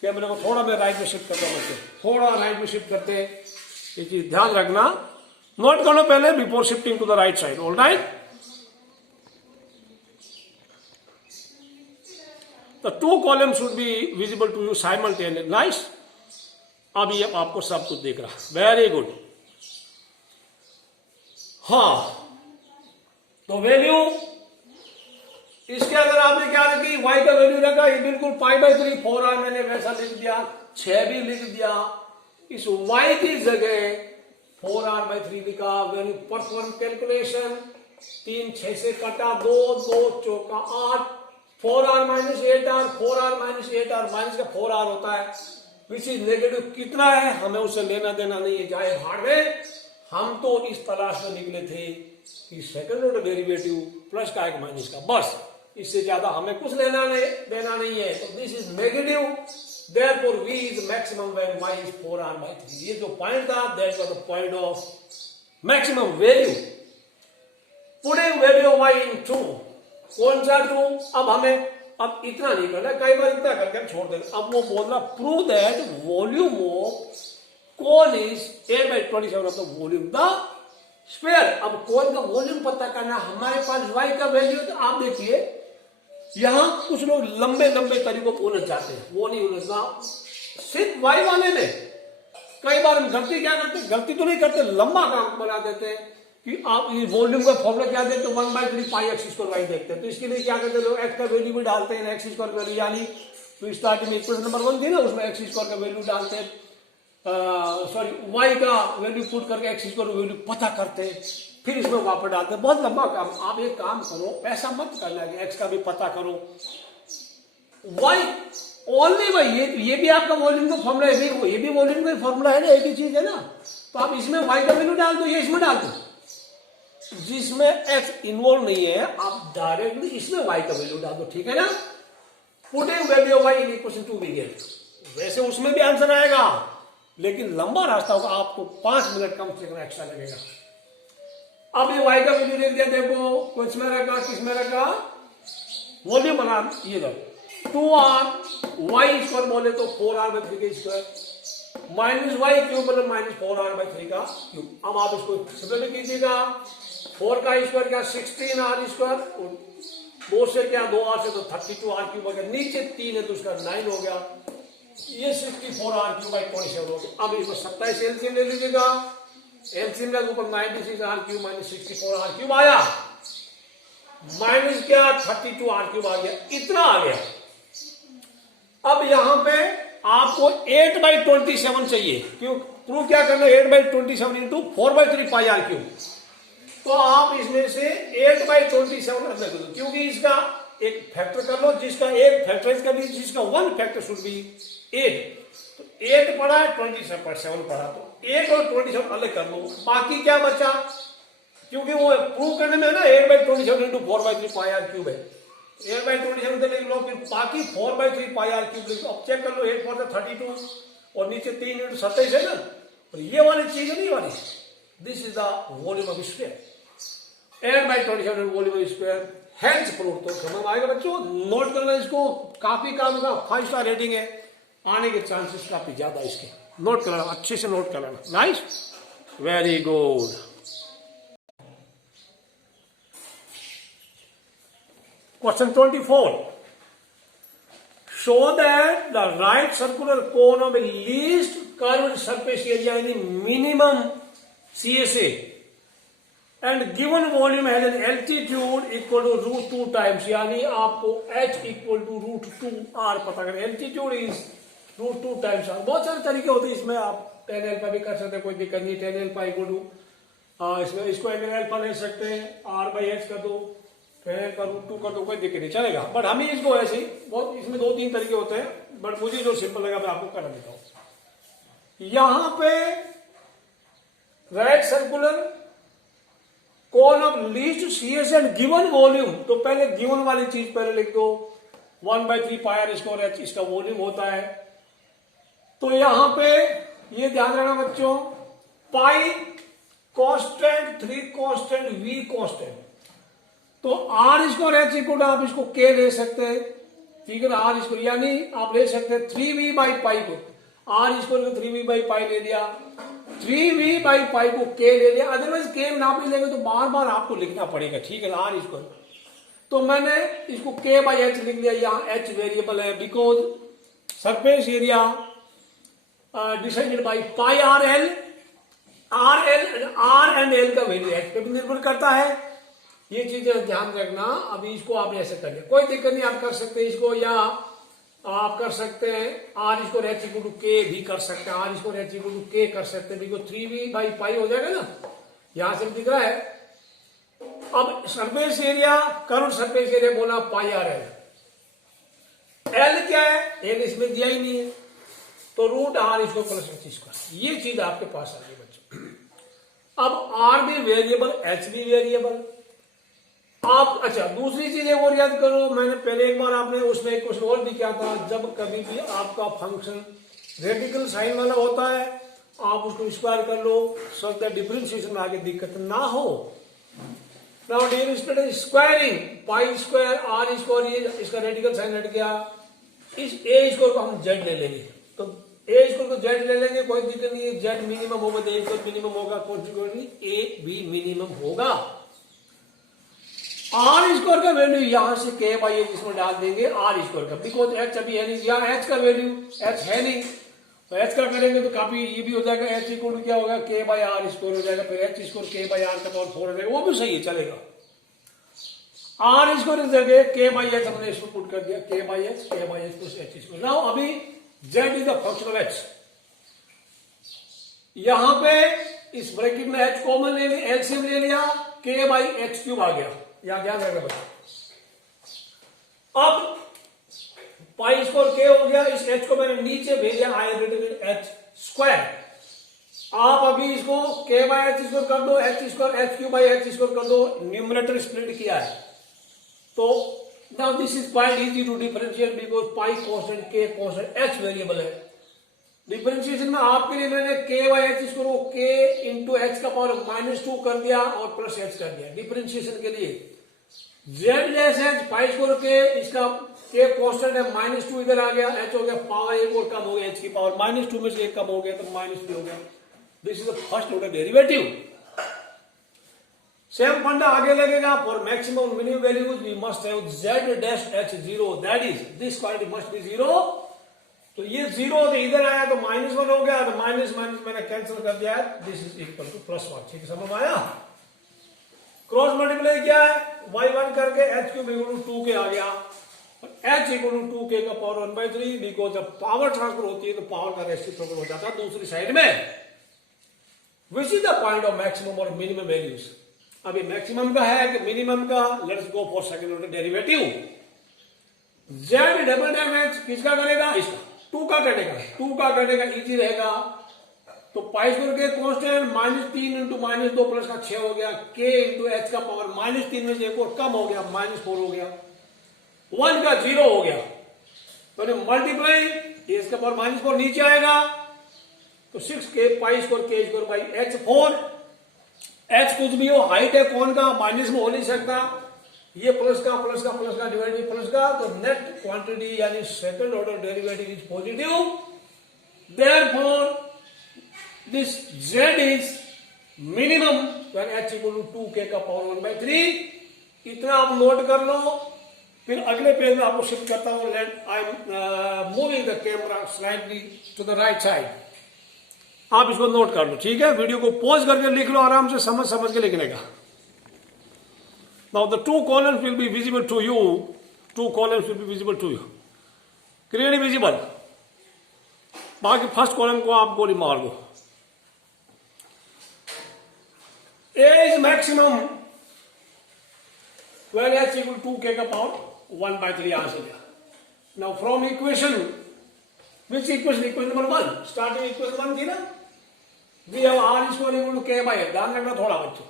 कैमरे को थोड़ा मैं राइट में शिफ्ट करता हूं, बच्चे थोड़ा राइट में शिफ्ट करते हैं, ये चीज ध्यान रखना, नोट करना पहले before shifting to the right side. All right, the 2 columns should be visible to you simultaneously. Nice, अभी आपको सब कुछ दिख रहा, वेरी गुड। हाँ, तो वैल्यू इसके अंदर आपने क्या रखी, y का वैल्यू रखा, ये बिल्कुल पाई बाई 3 4r मैंने वैसा लिख दिया, 6 भी लिख दिया, इस y की जगह 4r बाई 3 लिखा, वैल्यू परफॉर्म कैलकुलेशन, 3 6 से कटा, 2 2 चौका 8, 4r minus 8r, 4r minus 8r, minus का 4r होता है विच इज नेगेटिव, कितना है हमें उससे लेना देना नहीं है, जाए भाड़ में। हम तो इस तलाश में निकले थे कि सेकंड ऑर्डर डेरिवेटिव प्लस का एक माइनस का, बस इससे ज्यादा हमें कुछ लेना देना नहीं है। तो this is negative, therefore v is maximum when y is 4r by 3। ये जो पॉइंट था that was the point of maximum value, putting value of y इन 2, कौन सा 2, अब हमें अब इतना नहीं करना, कई बार इतना करके हम छोड़ देंगे। अब वो बोलना prove that volume of cone is 8/27 of the volume the sphere. अब कोन का वॉल्यूम पता करना, हमारे पास y का वैल्यू, तो आप देखिए यहां कुछ लोग लंबे लंबे तरीकों को उलझ जाते हैं, वो नहीं उलझना। सिर्फ y वाले में कई बार हम गलती क्या करते हैं, गलती तो नहीं करते, लंबा काम बना देते हैं कि आप ये वॉल्यूम का फॉर्मूला क्या देखते हैं, 1/3 पाई x स्क्वायर y देखते हैं। तो इसके लिए क्या करते हैं लोग, x का वैल्यू भी डालते हैं, x स्क्वायर वैल्यू, यानी तो स्टार्टिंग में इक्वेशन नंबर 1 थी ना, उसमें x स्क्वायर का वैल्यू डालते हैं, सॉरी y का वैल्यू पुट करके x स्क्वायर वैल्यू पता करते हैं, फिर इसमें वापस डालते हैं। बहुत लंबा काम। आप एक काम करो, ऐसा मत करना कि x का भी पता करो, y ओनली वही, ये भी आपका वॉल्यूम का फॉर्मूला है, ये भी वॉल्यूम का फॉर्मूला है ना, एक ही चीज है ना। तो आप इसमें y का वैल्यू डाल दो, ये इसमें डाल दो, जिसमें x इन्वॉल्व नहीं है आप डायरेक्टली इसमें y का वैल्यू डाल दो, ठीक है ना। Putting value of y in equation 2 भी गेट, वैसे उसमें भी आंसर आएगा, लेकिन लंबा रास्ता होगा, आपको 5 मिनट कम से कम एक्स्ट्रा लगेगा। अब ये y का वैल्यू लिख दिया, देखो कुछ में रखा, किस में रखा, वॉल्यूम बना, ये लो 2r y स्क्वायर बोले तो 4r/3 का स्क्वायर माइनस वाई क्यूब मतलब -4r/3 का क्यूब। अब आप इसको सिंपल कीजिएगा, 4 का स्क्वायर क्या 16r स्क्वायर, 2 से क्या 2r से तो 32r³ हो गया, नीचे 3 है तो उसका 9 हो गया, ये 64r³/27 हो गया। अब इसमें 27 एलसीएम ले लीजिएगा, एलसीएम का ऊपर 96r³ माइनस 64r³ आया, माइनस क्या 32r³ आ गया, इतना आ गया। अब यहां पे आपको 8/27 चाहिए, क्यों प्रूव क्या करना, 8/27 इंटू 4/3 πr³। तो आप इसमें से 8/27 अलग कर दो, क्योंकि इसका एक फैक्टर कर लो, जिसका एक फैक्टर कर ली, जिसका 1 फैक्टर शुड बी 8। तो 8 पढ़ा है, 27 पढ़ा, तो 8 और 27 अलग कर लो, बाकी क्या बचा, क्योंकि वो प्रूव करने में है ना 8/27 इंटू 4/3 πr³ है, 8/27 तो लिख लो, फिर बाकी 4/3 πr³ लिख लो। अब चेक कर लो, 8 4 32 और नीचे 3 इंटू 27 है ना, और ये वाली चीज नहीं वाली, this is the volume of sphere, 8/27 volume of sphere, hence prove. तो समझ आएगा बच्चों, नोट करना इसको, काफी काम का 5 स्टार रेटिंग है, आने के चांसेस काफी ज्यादा इसके, नोट कर लेना, अच्छे से नोट कर लेना, nice, very good. Question 24. Show that the right circular cone of a least curved surface area in the minimum CSA and given volume has an altitude equal to √2 times, यानी आपको h equal to √2r पता करें, altitude is √2 times r। बहुत सारे तरीके होते हैं इसमें, आप tan अल्फा भी कर सकते हैं, कोई दिक्कत नहीं, tan अल्फा इक्वल टू इसमें इसको अल्फा ले सकते हैं, r/h कर दो, का √2 कर दो, कोई दिक्कत नहीं चलेगा, बट हमें इसको ऐसे ही बहुत, इसमें 2-3 तरीके होते हैं, बट मुझे जो सिंपल लगा मैं आपको करा देता हूं। यहां पे right circular cone of least CS and given volume, तो पहले गिवन वाली चीज पहले लिख दो, 1/3 πr²h इसका वॉल्यूम होता है। तो यहां पे ये ध्यान रखना बच्चों, पाई कांस्टेंट, 3 कांस्टेंट, v कांस्टेंट, तो r स्क्वायर h इक्वल आप इसको k ले सकते हैं, ठीक है ना, r स्क्वायर यानी आप ले सकते हैं 3v/π को, r स्क्वायर को 3v/π ले लिया, 3v/π को k ले लिया, अदरवाइज k ना भी लेंगे तो बार बार आपको लिखना पड़ेगा, ठीक है ना, r स्क्वायर। तो मैंने इसको k/h लिख लिया, यहाँ h वेरिएबल है, because surface area decided by πrl, r and l का वैल्यू h पे भी निर्भर करता है, ये चीजें ध्यान रखना। अभी इसको आपने ऐसे कर लिया, कोई दिक्कत नहीं, आप कर सकते हैं इसको, या आप कर सकते हैं r इसको h इक्वल टू k भी कर सकते हैं, r इसको h इक्वल टू k कर सकते हैं, बिकॉज 3v/π हो जाएगा ना, यहां से दिख रहा है। अब surface area, curve surface area बोला πrl, l क्या है, l इसमें दिया ही नहीं है, तो √r इसको प्लस h², ये चीज आपके पास आ गई बच्चों। अब r भी वेरिएबल, h भी वेरिएबल, आप अच्छा दूसरी चीज एक और याद करो, मैंने पहले एक बार आपने उसमें एक क्वेश्चन और भी किया था, जब कभी भी आपका फंक्शन रेडिकल साइन वाला होता है, आप उसको स्क्वायर कर लो, सो दैट डिफरेंशिएशन में आगे दिक्कत ना हो। Now dear student, squaring π² r square, ये इसका रेडिकल साइन हट गया, इस a स्क्वायर को हम z ले लेंगे, तो a स्क्वायर को z ले लेंगे, कोई दिक्कत नहीं है, z मिनिमम होगा तो a स्क्वायर मिनिमम होगा, कॉन्सिक्वेंटली a भी मिनिमम होगा। r स्क्वायर का वैल्यू यहां से k/h इसमें डाल देंगे, r स्क्वायर का, बिकॉज h अभी है नहीं, यहाँ h का वैल्यू h है नहीं, तो h का करेंगे तो काफी ये भी हो जाएगा, h इक्वल टू क्या होगा k/r स्क्वायर हो जाएगा, फिर h स्क्वायर k/r का पावर 4 हो जाएगा, वो भी सही है चलेगा। r स्क्वायर की जगह k/h हमने इसको पुट कर दिया, k/h plus h square. Now अभी z is the function of h, यहां पे इस ब्रैकेट में h कॉमन ले लिया, एलसीएम ले लिया, k/h³ आ गया, यहां ध्यान रखना बच्चा। अब पाई स्क्वायर k हो गया, इस h को मैंने नीचे भेजा, आई रिटन h²। आप अभी इसको k/h² कर दो, h² h³ कर दो, न्यूमरेटर स्प्लिट किया है, तो now this is quite easy to differentiate, because pi constant, k constant, h variable है, डिफरेंशिएशन में आपके लिए मैंने k बाई एच इसको k इंटू एच का पावर -2 कर दिया और प्लस एच कर दिया डिफरेंशिएशन के लिए। Z less H pi square के इसका k कांस्टेंट है -2 इधर आ गया, h हो गया पावर एक और कम हो गया, h की पावर -2 में से एक कम हो गया तो -3 हो गया। This is the first order derivative. Same फंडा आगे लगेगा। For maximum minimum values we must have z dash h 0 that is this quantity must be 0। तो ये 0 तो इधर आया तो -1 हो गया, तो माइनस मैंने कैंसिल कर दिया है, दिस इज इक्वल टू +1। ठीक है, समझ में आया। क्रॉस मल्टीप्लाई क्या है, y1 करके h cube equal to 2k आ गया और h इक्वल टू 2k का पावर 1/3 बिकॉज जब पावर ट्रांसफर होती है तो पावर का रेसिप्रोकल हो जाता है दूसरी साइड में। विच is the point of maximum और मिनिमम वैल्यूज। अभी मैक्सिमम का है कि मिनिमम का, let's go for second order derivative. z double damage किसका करेगा, इसका 2 का कटेगा, 2 का कटेगा इजी रहेगा। तो पाई स्क्वायर के कांस्टेंट -3 इंटू -2 प्लस का 6 हो गया, k इंटू एच का पावर -3 में से एक और कम हो गया -4 हो गया, 1 का 0 हो गया। तो मल्टीप्लाई इसका पावर -4 नीचे आएगा तो 6k pi square k square by h 4। h कुछ भी हो, हाइट है कौन का, माइनस में हो नहीं सकता, ये प्लस का डिवाइड बाई प्लस का, तो नेट क्वांटिटी यानी second order derivative is positive. Therefore this z is minimum when h equal to 2k का पावर 1/3। इतना आप नोट कर लो। फिर अगले पेज में आपको शिफ्ट करता हूं। I am moving the camera slightly to the right side. आप इसको नोट कर लो, ठीक है। वीडियो को पॉज करके लिख लो, आराम से समझ के लिखने का। Now the two columns will be visible to you. Two columns will be visible to you. Clearly visible. बाकी फर्स्ट कॉलम को आप गोली मार दो। A is maximum when h equal to 2k का पावर 1/3 यहां से लिया। Now from equation, which equation? Equation number 1. Starting equation 1 थी ना? We have r square equal to k by h. ध्यान रखना थोड़ा बच्चों।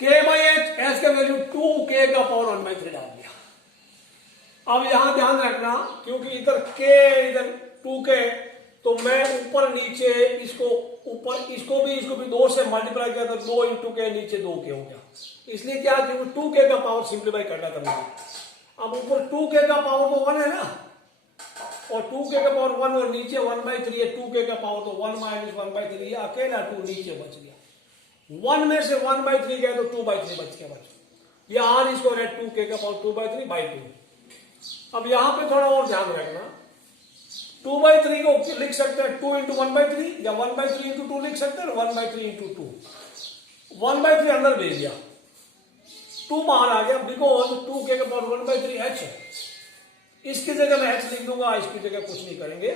k by h, h का वैल्यू 2k का पावर 1/3 डाल दिया। अब यहां ध्यान रखना क्योंकि इधर k इधर 2k, तो मैं ऊपर नीचे इसको भी 2 से मल्टीप्लाई किया तो 2 इंटू के नीचे 2k हो गया। इसलिए क्या, क्योंकि 2k का पावर सिंप्लीफाई करना था मुझे। अब ऊपर 2k का पावर तो 1 है ना, और 2k का पावर 1 और नीचे 1/3 है। 2k का पावर तो 1 माइनस 1/3 है, अकेला 2 नीचे बच गया। 1 में से 1/3 गया तो 2/3 बच गया बच्चों। ये r इसको है 2k का पावर 2/3/2। अब यहां पे थोड़ा और ध्यान रखना, 2/3 को लिख सकते हैं 2 इंटू 1/3 या 1/3 इंटू 2 लिख सकते हैं, 1/3 इंटू 2। 1/3 अंदर भेज दिया, 2 बाहर आ गया बिकॉज 2k का पावर 1/3 h है। इसकी जगह मैं h लिख दूंगा, इसकी जगह कुछ नहीं करेंगे।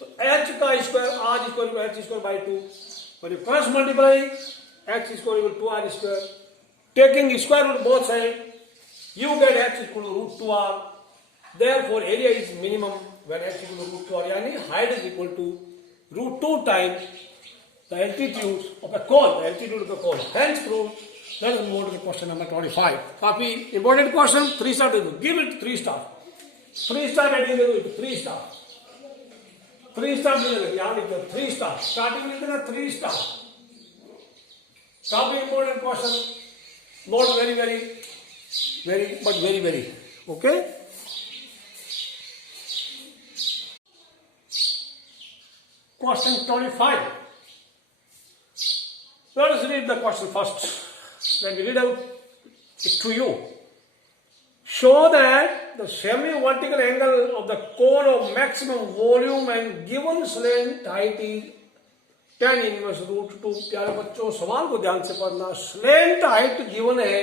तो h का square r square h square by 2 और cross multiply h square equal to r square, taking square root both side you get h equal to root 2r. Therefore area is minimum when h equal to root 2r, यानी height is equal to root 2 times the altitude of a cone, the altitude of the cone. Hence proved. Let us move to the question number 25. काफी important question, 3 star दे दो, give it 3 star. 3 star rating दे दो, 3 star. 3 star मिल जाएगा, यहाँ लिख दो 3 star. Starting में देना 3 star. काफी important question, not very but very okay. Question 25. Let us read the question first. Let me read out it to you. Show that the semi-vertical angle of the cone of maximum volume and given slant height is tan inverse root 2. प्यारे बच्चों सवाल को ध्यान से पढ़ना। स्लैंट हाइट गिवन है,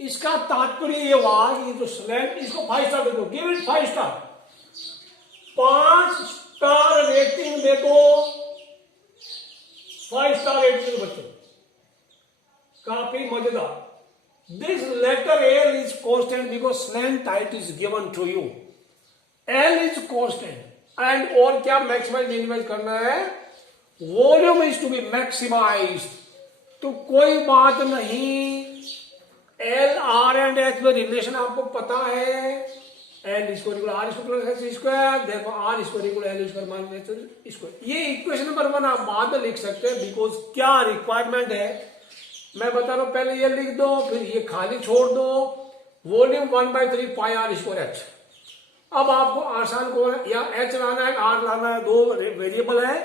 इसका तात्पर्य ये हुआ कि जो स्लैंट, इसको 5 स्टार दे दो, give it 5 star. 5 star rating दे दो, 5 स्टार रेटिंग दे दो बच्चों, काफी मजेदार। This letter L is constant because slant height is given to you. L is constant and और क्या मैक्सिमाइज मिनिमाइज करना है, volume is to be maximised. तो कोई बात नहीं, L, R एंड H में रिलेशन आपको पता है, l square equal r square plus h square, देखो r square equal l square minus h square. ये इक्वेशन नंबर 1 आप बाद में लिख सकते हैं, बिकॉज क्या रिक्वायरमेंट है मैं बता रहा हूं, पहले ये लिख दो, फिर ये खाली छोड़ दो, volume 1/3 pi are square h. अब आपको आसान को या एच लाना है आर लाना है, दो वेरिएबल है,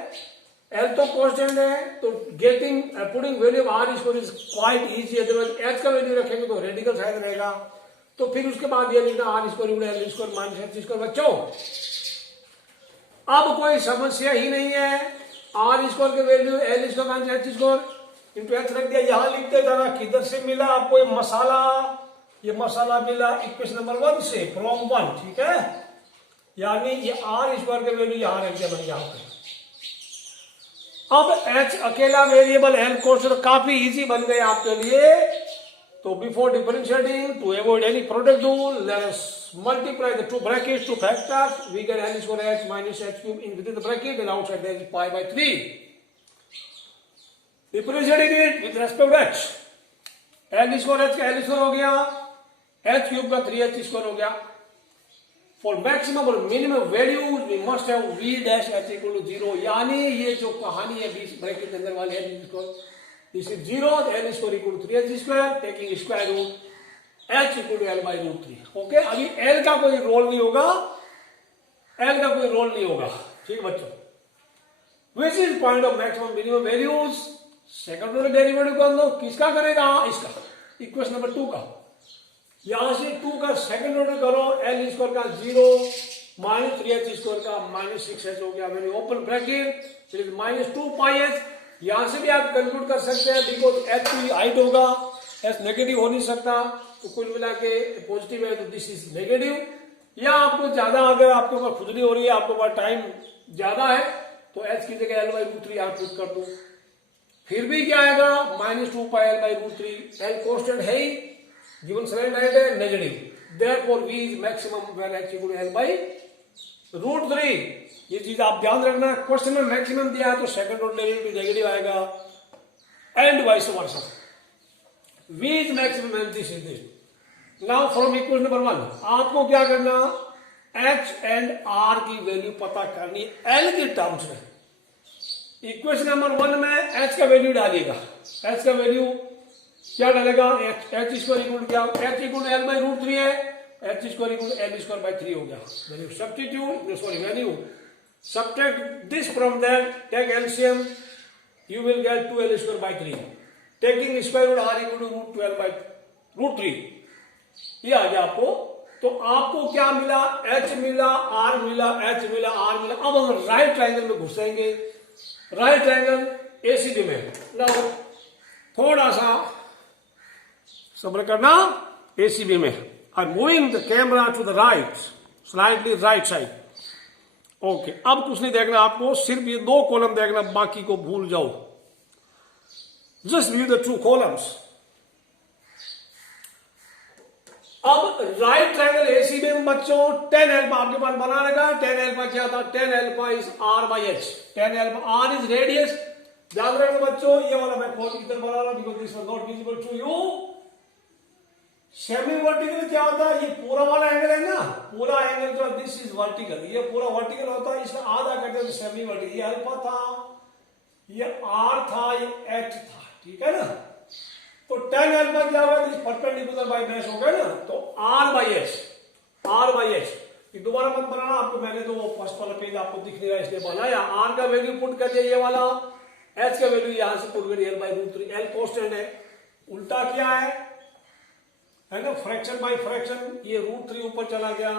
एल तो कांस्टेंट है, तो getting putting value of r square is quite easy. Otherwise h का वैल्यू रखेंगे तो रेडिकल साइड रहेगा, तो फिर उसके बाद ये लिखना r square l square minus h square. बच्चों अब कोई समस्या ही नहीं है, आर स्क्वायर के value l square minus h square into h रख दिया, यहां लिखते जाना किधर से मिला आपको ये मसाला, ये मसाला मिला इक्वेशन नंबर 1 से फ्रॉम 1, ठीक है, यानी ये आर स्क्वायर के वैल्यू यहां रख दिया मैंने यहां पे। अब h अकेला वेरिएबल एल कांस्टेंट काफी इजी बन गए आपके लिए, तो before differentiating to avoid any product rule let us multiply the two brackets two factors, we get l square h minus h cube in with the bracket and outside there is pi by 3। Differentiating it with respect to h, l square h का एल स्क्वायर हो गया, h क्यूब का 3h स्क्वायर हो गया। For maximum और minimum values we must have v dash h equal to 0, यानी ये जो कहानी है बीच ब्रैकेट के अंदर वाली है जिसको this is 0, l square equal to 3h square taking square root h equal to l by root 3। Okay, अभी l का कोई रोल नहीं होगा, l का कोई रोल नहीं होगा, ठीक है बच्चों। Which is point of maximum minimum values, second order derivative कर लो, किसका करेगा, इसका, इक्वेशन नंबर 2 का। यहां से 2 का सेकंड ऑर्डर करो, एल स्क्वायर का 0 माइनस 3h स्क्वायर का माइनस 6h हो गया, मैंने ओपन ब्रैकेट माइनस 2 पाई एच। यहां से भी आप कंक्लूड कर सकते हैं बिकॉज एच की हाइट होगा, एच नेगेटिव हो नहीं सकता, तो कुल मिला के पॉजिटिव है तो दिस इज नेगेटिव। या आपको ज्यादा अगर आपके ऊपर खुजली हो रही है, आपके पास टाइम ज्यादा है, तो एच की जगह l बाई रूट 3 आप पुट कर दो, फिर भी क्या आएगा minus 2 pi l by root 3, l constant है ही, given slant height है negative, therefore v is maximum when h equal to l by root 3। ये चीज आप ध्यान रखना, क्वेश्चन में मैक्सिमम दिया है तो सेकंड ऑर्डर डेरिवेटिव नेगेटिव आएगा and vice versa. v is maximum and this is this। now from equation number 1 आपको क्या करना, h and r की वैल्यू पता करनी l के टर्म्स में। इक्वेशन नंबर 1 में h का वैल्यू डालिएगा, h का वैल्यू क्या डालेगा, एच स्क्वायर इक्वल क्या, h equal l by root 3 है, h square equal l square by 3 हो गया। Value substitute, sorry value subtract this from that, take LCM, you will get 2l square by 3, taking square root r equal to root 12 by root 3, ये आ गया आपको। तो आपको क्या मिला, एच मिला, आर मिला, एच मिला, आर मिला। अब हम राइट ट्राइंगल में घुसेंगे, राइट ट्राइंगल एसीबी में। नाउ थोड़ा सा सब्र करना, एसीबी में I moving the camera to the right, slightly right side. Okay, अब कुछ नहीं देखना आपको, सिर्फ ये 2 कॉलम देखना, बाकी को भूल जाओ, जस्ट व्यू द 2 कॉलम्स। अब राइट ट्रायंगल एसीबी में बच्चों tan अल्फा आपके पास बना रहेगा, tan अल्फा क्या था, tan alpha is r by h, tan alpha r is radius. ध्यान रखना बच्चों, ये वाला मैं खोल इधर बना रहा हूं because this was not visible to you. Semi vertical क्या होता है, ये पूरा वाला एंगल है ना, पूरा एंगल जो दिस इज वर्टिकल, ये पूरा वर्टिकल होता है, इसका आधा करते हैं सेमी वर्टिकल। ये अल्फा था, ये r था, ये h था, ठीक है ना। तो tan अल्फा क्या होगा, दिस परपेंडिकुलर बाय बेस हो गया ना, तो r by h, r by h। ये दोबारा मत बनाना, आपको मैंने तो फर्स्ट वाला पेज आपको दिख नहीं रहा इसलिए बनाया। r का वैल्यू पुट कर दिया ये वाला, h का वैल्यू यहां से पुट कर l by root 3, l constant है। उल्टा क्या है ना, फ्रैक्शन बाय फ्रैक्शन, ये रूट 3 ऊपर चला गया,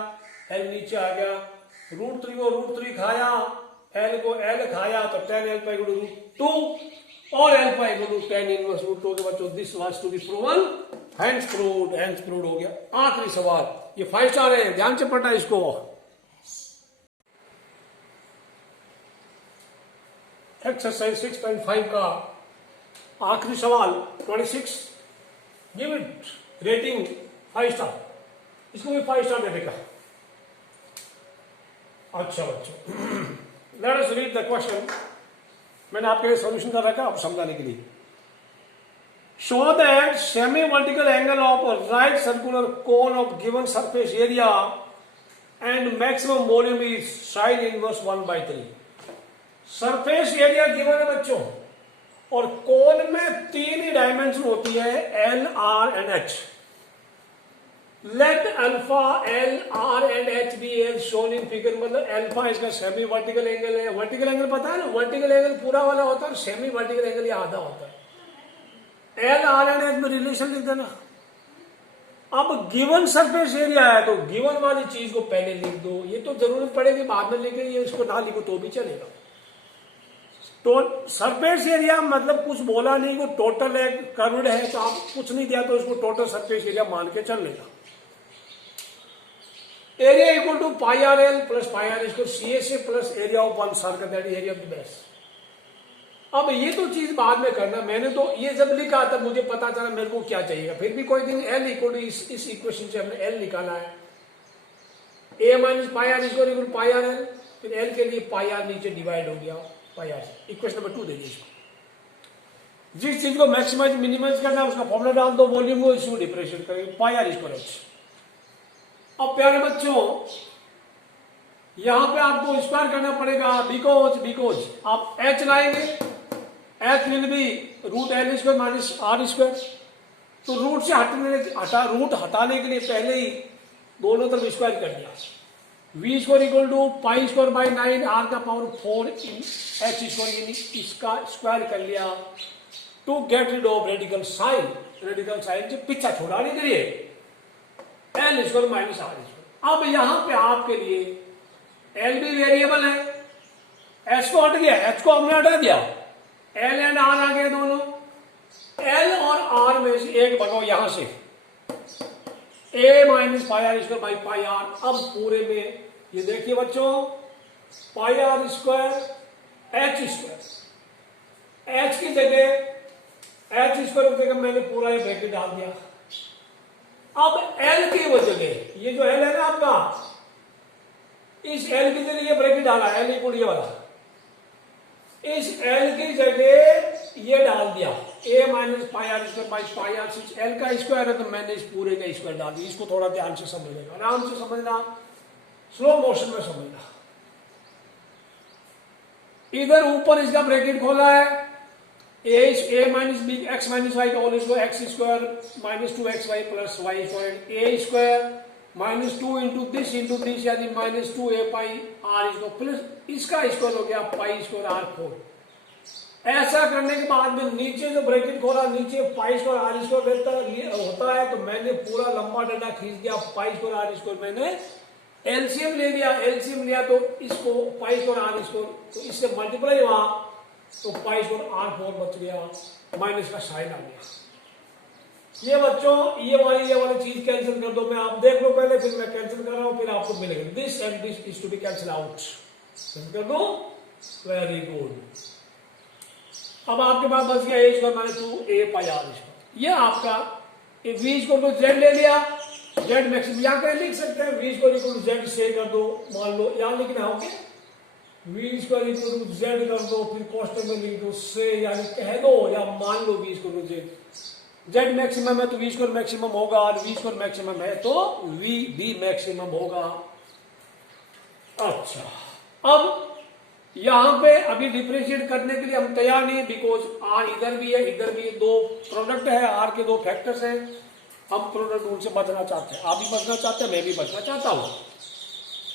l नीचे आ गया, रूट 3 को रूट 3 खाया, l को l खाया, तो tan alpha equal to root 2 और alpha equal to tan inverse root 2 के बच्चों this was to be proven, hence proved हो गया। आखिरी सवाल, ये 5 स्टार है, ध्यान से पढ़ना इसको। एक्सरसाइज 6.5 का आखिरी सवाल 26, गिव इट रेटिंग 5 स्टार, इसको भी 5 स्टार दे देगा। अच्छा बच्चों, let us read the question, मैंने आपके लिए सॉल्यूशन कर रखा आप समझाने के लिए। Show that semi vertical angle of right circular cone of given surface area and maximum volume is sin inverse 1/3. Surface area given है बच्चों, और कोन में तीन ही डायमेंशन होती है, l, r and h. Let alpha, l, r and h be as shown in figure. मतलब अल्फा इसका सेमी वर्टिकल एंगल है. वर्टिकल एंगल पता है ना, वर्टिकल एंगल पूरा वाला होता है और सेमी वर्टिकल एंगल ये आधा होता है. एल, आर एंड एच में रिलेशन लिख देना. अब गिवन सरफेस एरिया है तो गिवन वाली चीज को पहले लिख दो. ये तो जरूरत पड़ेगी बाद में लिखे, ये इसको ना लिखो तो भी चलेगा. तो सरफेस एरिया मतलब कुछ बोला नहीं को टोटल है, कर्व्ड है, तो आप कुछ नहीं दिया तो इसको टोटल सरफेस एरिया मान के चल लेगा. Area equal to pi r l plus pi are square C S A plus area of one circle, that is area of the base. अब ये तो चीज बाद में करना. मैंने तो ये जब लिखा तब मुझे पता चला मेरे को क्या चाहिएगा. फिर भी कोई दिन एल इक्वल टू इस इक्वेशन से हमने एल निकाला है. A minus pi are square equal pi r l. फिर एल के लिए पाई आर नीचे डिवाइड हो गया पाई आर. इक्वेशन नंबर 2 दे दीजिए. जिस चीज को मैक्सिमाइज मिनिमाइज करना है उसका फॉर्मूला डाल दो, वॉल्यूम को इसको डिफरेंशिएट करेंगे पाई आर स्क्वायर एच. अब प्यारे बच्चों यहां पे आपको स्क्वायर करना पड़ेगा बिकॉज आप एच लाएंगे, h will be root l square minus r square. तो रूट से रूट हटाने के लिए पहले ही दोनों तरफ स्क्वायर कर दिया. V square equal to pi square by 9 r का पावर 4 इन एच स्क्वायर, यानी इसका स्क्वायर कर लिया to get rid of radical sign. Radical sign से पीछा छुड़ाने के लिए l square minus r square. अब यहां पे आपके लिए एल भी वेरिएबल है, एच को हट गया, एच को हमने हटा दिया, एल एंड आर आ गए दोनों. एल और आर में से एक भगाओ यहां से, a minus pi are square by pi r. अब पूरे में ये देखिए बच्चों, pi are square h square, h की जगह एच स्क्वायर की जगह मैंने पूरा ये ब्रैकेट डाल दिया. अब एल की वजह ये जो एल है ना आपका, इस एल की जगह ये ब्रैकेट डाला, एल इक्वल ये वाला, इस एल की जगह ये डाल दिया a minus pi are square by pi r. Six l का स्क्वायर है तो मैंने इस पूरे का स्क्वायर डाल दिया. इसको थोड़ा ध्यान से समझेगा, आराम से समझना, स्लो मोशन में समझना. इधर ऊपर इसका ब्रैकेट खोला है, a minus b x minus y का whole square x square minus 2xy plus y square, a square minus 2 into this यानी minus 2a pi are square plus इसका स्क्वायर हो गया पाई स्क्वायर आर 4. ऐसा करने के बाद में नीचे जो ब्रैकेट खोला, नीचे पाई स्क्वायर आर स्क्वायर होता है, तो मैंने पूरा लंबा डंडा खींच दिया, पाई स्क्वायर आर स्क्वायर मैंने एलसीएम ले लिया. एलसीएम लिया तो इसको पाई स्क्वायर आर स्क्वायर, तो इससे मल्टीप्लाई हुआ तो पाई स्क्वायर आर 4 बच गया, माइनस का साइन आ गया. ये बच्चों ये वाली चीज कैंसिल कर दो. मैं आप देख लो पहले, फिर मैं कैंसिल कर रहा हूं, फिर आपको मिलेगा. This and this is to be cancel out. कर दो, वेरी गुड. अब आपके पास बच गया a square minus 2a pi are square. ये आपका वी स्क्वायर को जेड ले लिया, जेड मैक्सिमम यहाँ पे लिख सकते हैं. V square equal to z से कर दो, मान लो यहां लिखना होगा v square equal to z कर दो, फिर कॉन्स्टेंट में लिख दो से, यानी कह दो या मान लो v square to z. Z maximum है तो वी स्क्वायर मैक्सिमम होगा, और वी स्क्वायर मैक्सिमम है तो वी भी मैक्सिमम होगा. अच्छा, अब यहां पे अभी डिफरेंशिएट करने के लिए हम तैयार नहीं है, बिकॉज आर इधर भी है इधर भी है, दो प्रोडक्ट है, आर के दो फैक्टर्स हैं. हम प्रोडक्ट रूल से बचना चाहते हैं, आप भी बचना चाहते हैं, मैं भी बचना चाहता हूं.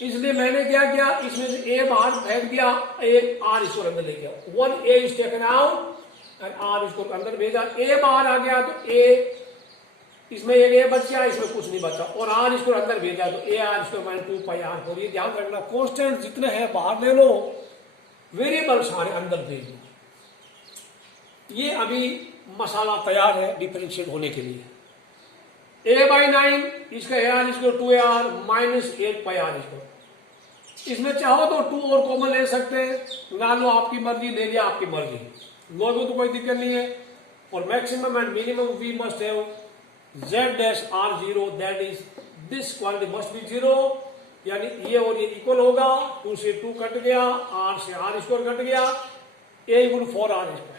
इसलिए मैंने क्या किया, इसमें से ए बाहर फेंक दिया, एक आर इसको अंदर ले गया. 1a is taken out and r इसको अंदर भेजा. ए बाहर आ गया तो ए इसमें एक ए बच गया, इसमें कुछ नहीं बचा, और आर इसको अंदर भेजा तो ए आर इसको माइनस 2 पाई आर 4. ये ध्यान रखना, कॉन्स्टेंट जितने हैं बाहर ले लो, वेरिएबल सारे अंदर भेज दो. ये अभी मसाला तैयार है डिफरेंशिएट होने के लिए. a बाई 9 इसका ए आर इसको 2ar माइनस 8 पाई आर इसको. इसमें चाहो तो 2 और कॉमन ले सकते हैं, ना लो आपकी मर्जी, ले लिया आपकी मर्जी, लोगे तो कोई दिक्कत नहीं है. और maximum and minimum we must have z dash r 0, that is this quantity must be 0, यानी ये और ये इक्वल होगा. 2 से 2 कट गया, r से r स्क्वायर कट गया, a इक्वल 4r स्क्वायर.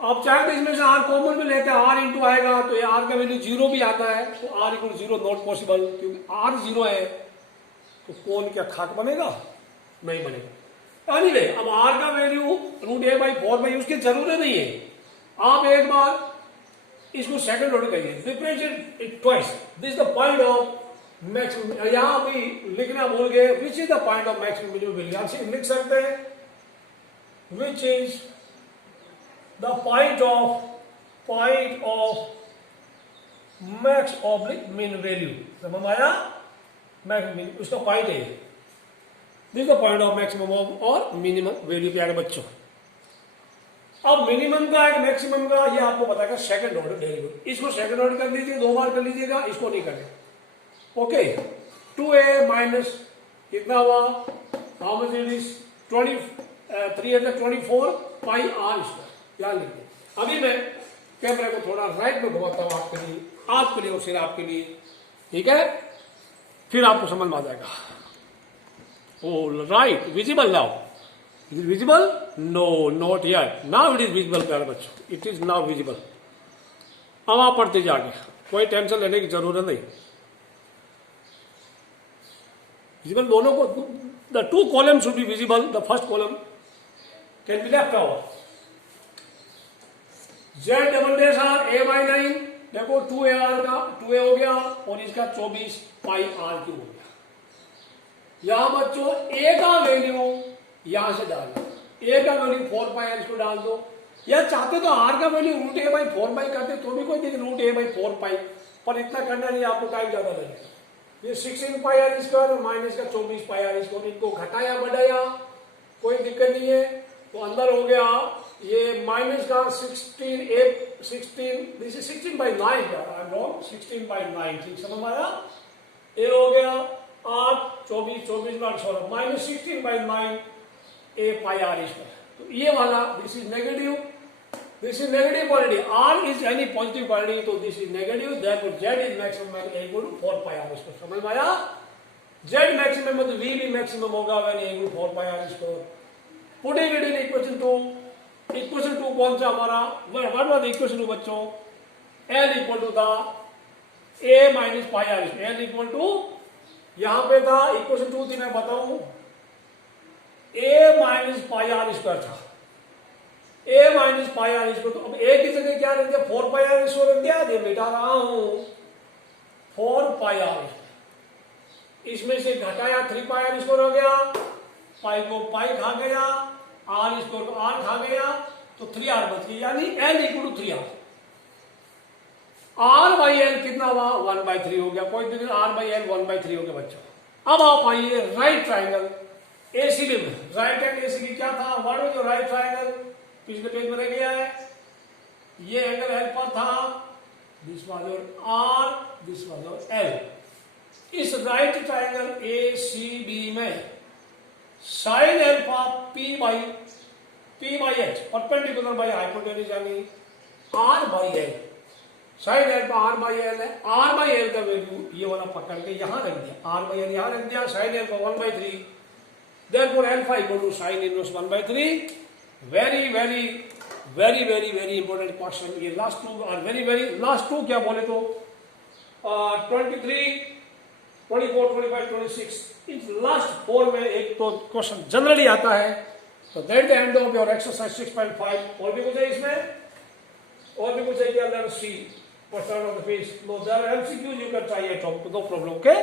आप चाहे तो इसमें से r कॉमन भी लेते हैं, r इंटू आएगा तो ये r का वैल्यू 0 भी आता है, तो r इक्वल 0 नॉट पॉसिबल, क्योंकि r 0 है तो कोन क्या खाक बनेगा? नहीं बनेगा। एनीवे, अब r का वैल्यू √a/4 उसकी जरूरत नहीं है। आप एक बार इसको सेकंड ऑर्डर करिए, differentiate it twice. This the point of maximum, यहां भी लिखना भूल गए, विच is the point of maximum minimum value. आप लिख सकते हैं विच is the point of max oblique मिन वैल्यू। समझ आया? मैक्स उसका पॉइंट है, this the point of maximum और मिनिमम वैल्यू। प्यारे बच्चों, अब मिनिमम का एक मैक्सिमम का ये आपको बताएगा सेकंड ऑर्डर डेरिवेटिव। इसको सेकंड ऑर्डर कर लीजिए, 2 बार कर लीजिएगा, इसको नहीं करें। ओके, 2a माइनस कितना हुआ, how much it is 324 pi r square. याद लिखिए। अभी मैं कैमरे को थोड़ा राइट में घुमाता हूं आपके लिए और फिर आपके लिए, ठीक है? फिर आपको समझ में आ जाएगा। Oh right, visible now. Is it visible? No, not yet. Now it is visible प्यारे बच्चों, इट इज नाउ विजिबल। अब आप पढ़ते जाके, कोई टेंशन लेने की जरूरत नहीं। विजिबल दोनों को, the 2 columns should be visible. The first column can be left out. Z double dash r a/9, देखो 2ar का 2a हो गया और इसका 24 पाई r क्यूब हो गया। यहां बच्चों a का वैल्यू यहां से डालना, a का वैल्यू 4 पाई r इसको डाल दो, या चाहते तो r का वैल्यू √a/4 पाई करते तो भी कोई दिक्कत, √a/4 पाई, पर इतना करना नहीं, आपको टाइम ज्यादा लगेगा। ये 16 पाई r स्क्वायर और माइनस का 24 पाई r स्क्वायर, इनको घटाया बढ़ाया कोई दिक्कत नहीं है। तो अंदर हो गया ये माइनस का 16, दिस इज 16/9, 16/9, ठीक समझ में आया? ये हो गया 8, 24 minus 16/9 a pi r square. तो ये वाला this is negative quantity, r is any positive quantity, तो this is negative, therefore z is maximum equal to 4 pi r square. समझ में आया? z मैक्सिमम मतलब v भी मैक्सिमम होगा when equal to 4 pi r square. Putting it in equation 2 कौन सा हमारा, व्हाट वाज इक्वेशन 2 बच्चों? l इक्वल टू था a minus pi r square, l equal to, यहां पे था इक्वेशन 2 थी, मैं बताऊं, a minus pi r square था, a minus pi r square. तो अब a की जगह क्या रख दिया, 4 पाई r स्क्वायर रख दिया, ये मिटा रहा हूं 4 पाई r, इसमें से घटाया 3 पाई r स्क्वायर हो गया, पाई को पाई खा गया, r स्क्वायर को r खा गया, तो 3r बच गई, यानी l equal to 3r। r by l कितना हुआ, 1/3 हो गया, कोई दिक्कत, r बाई एल 1/3 हो गया बच्चों। अब आप आइए राइट ट्राइंगल एसीडी में, राइट एंगल एसीडी क्या था, what was your right triangle, पिछले पेज में रह गया है, ये एंगल हेल्पर था, this was your r, this was your l। इस राइट ट्राइंगल एसीबी में sine alpha p by h perpendicular by hypotenuse यानी r by l, sine alpha r by l है, r बाई l का वैल्यू ये वाला पकड़ के यहां रख दिया, r बाई l यहां रख दिया, sine alpha 1/3, therefore alpha equal to sine inverse 1/3। Very important question, ये लास्ट 2 आर वेरी लास्ट 2 क्या बोले तो 23, 24, 25, 26, इस लास्ट 4 में एक तो क्वेश्चन जनरली आता है। तो that the end of your exercise 6.5। और भी कुछ है इसमें, और भी कुछ है क्या, let's see what's of the page, no there are MCQs you can try at home, no problem. Okay,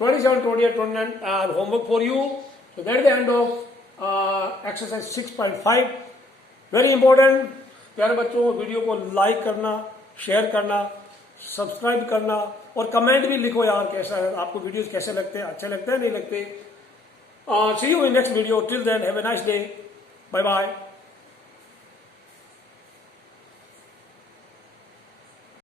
27, 28, 29 are homework for you. So that is the end of exercise 6.5, very important. प्यारे बच्चों, वीडियो को लाइक करना, शेयर करना, सब्सक्राइब करना और कमेंट भी लिखो यार, कैसा है आपको वीडियोस, कैसे लगते हैं, अच्छे लगते हैं नहीं लगते। See you in next video, till then have a nice day, bye bye.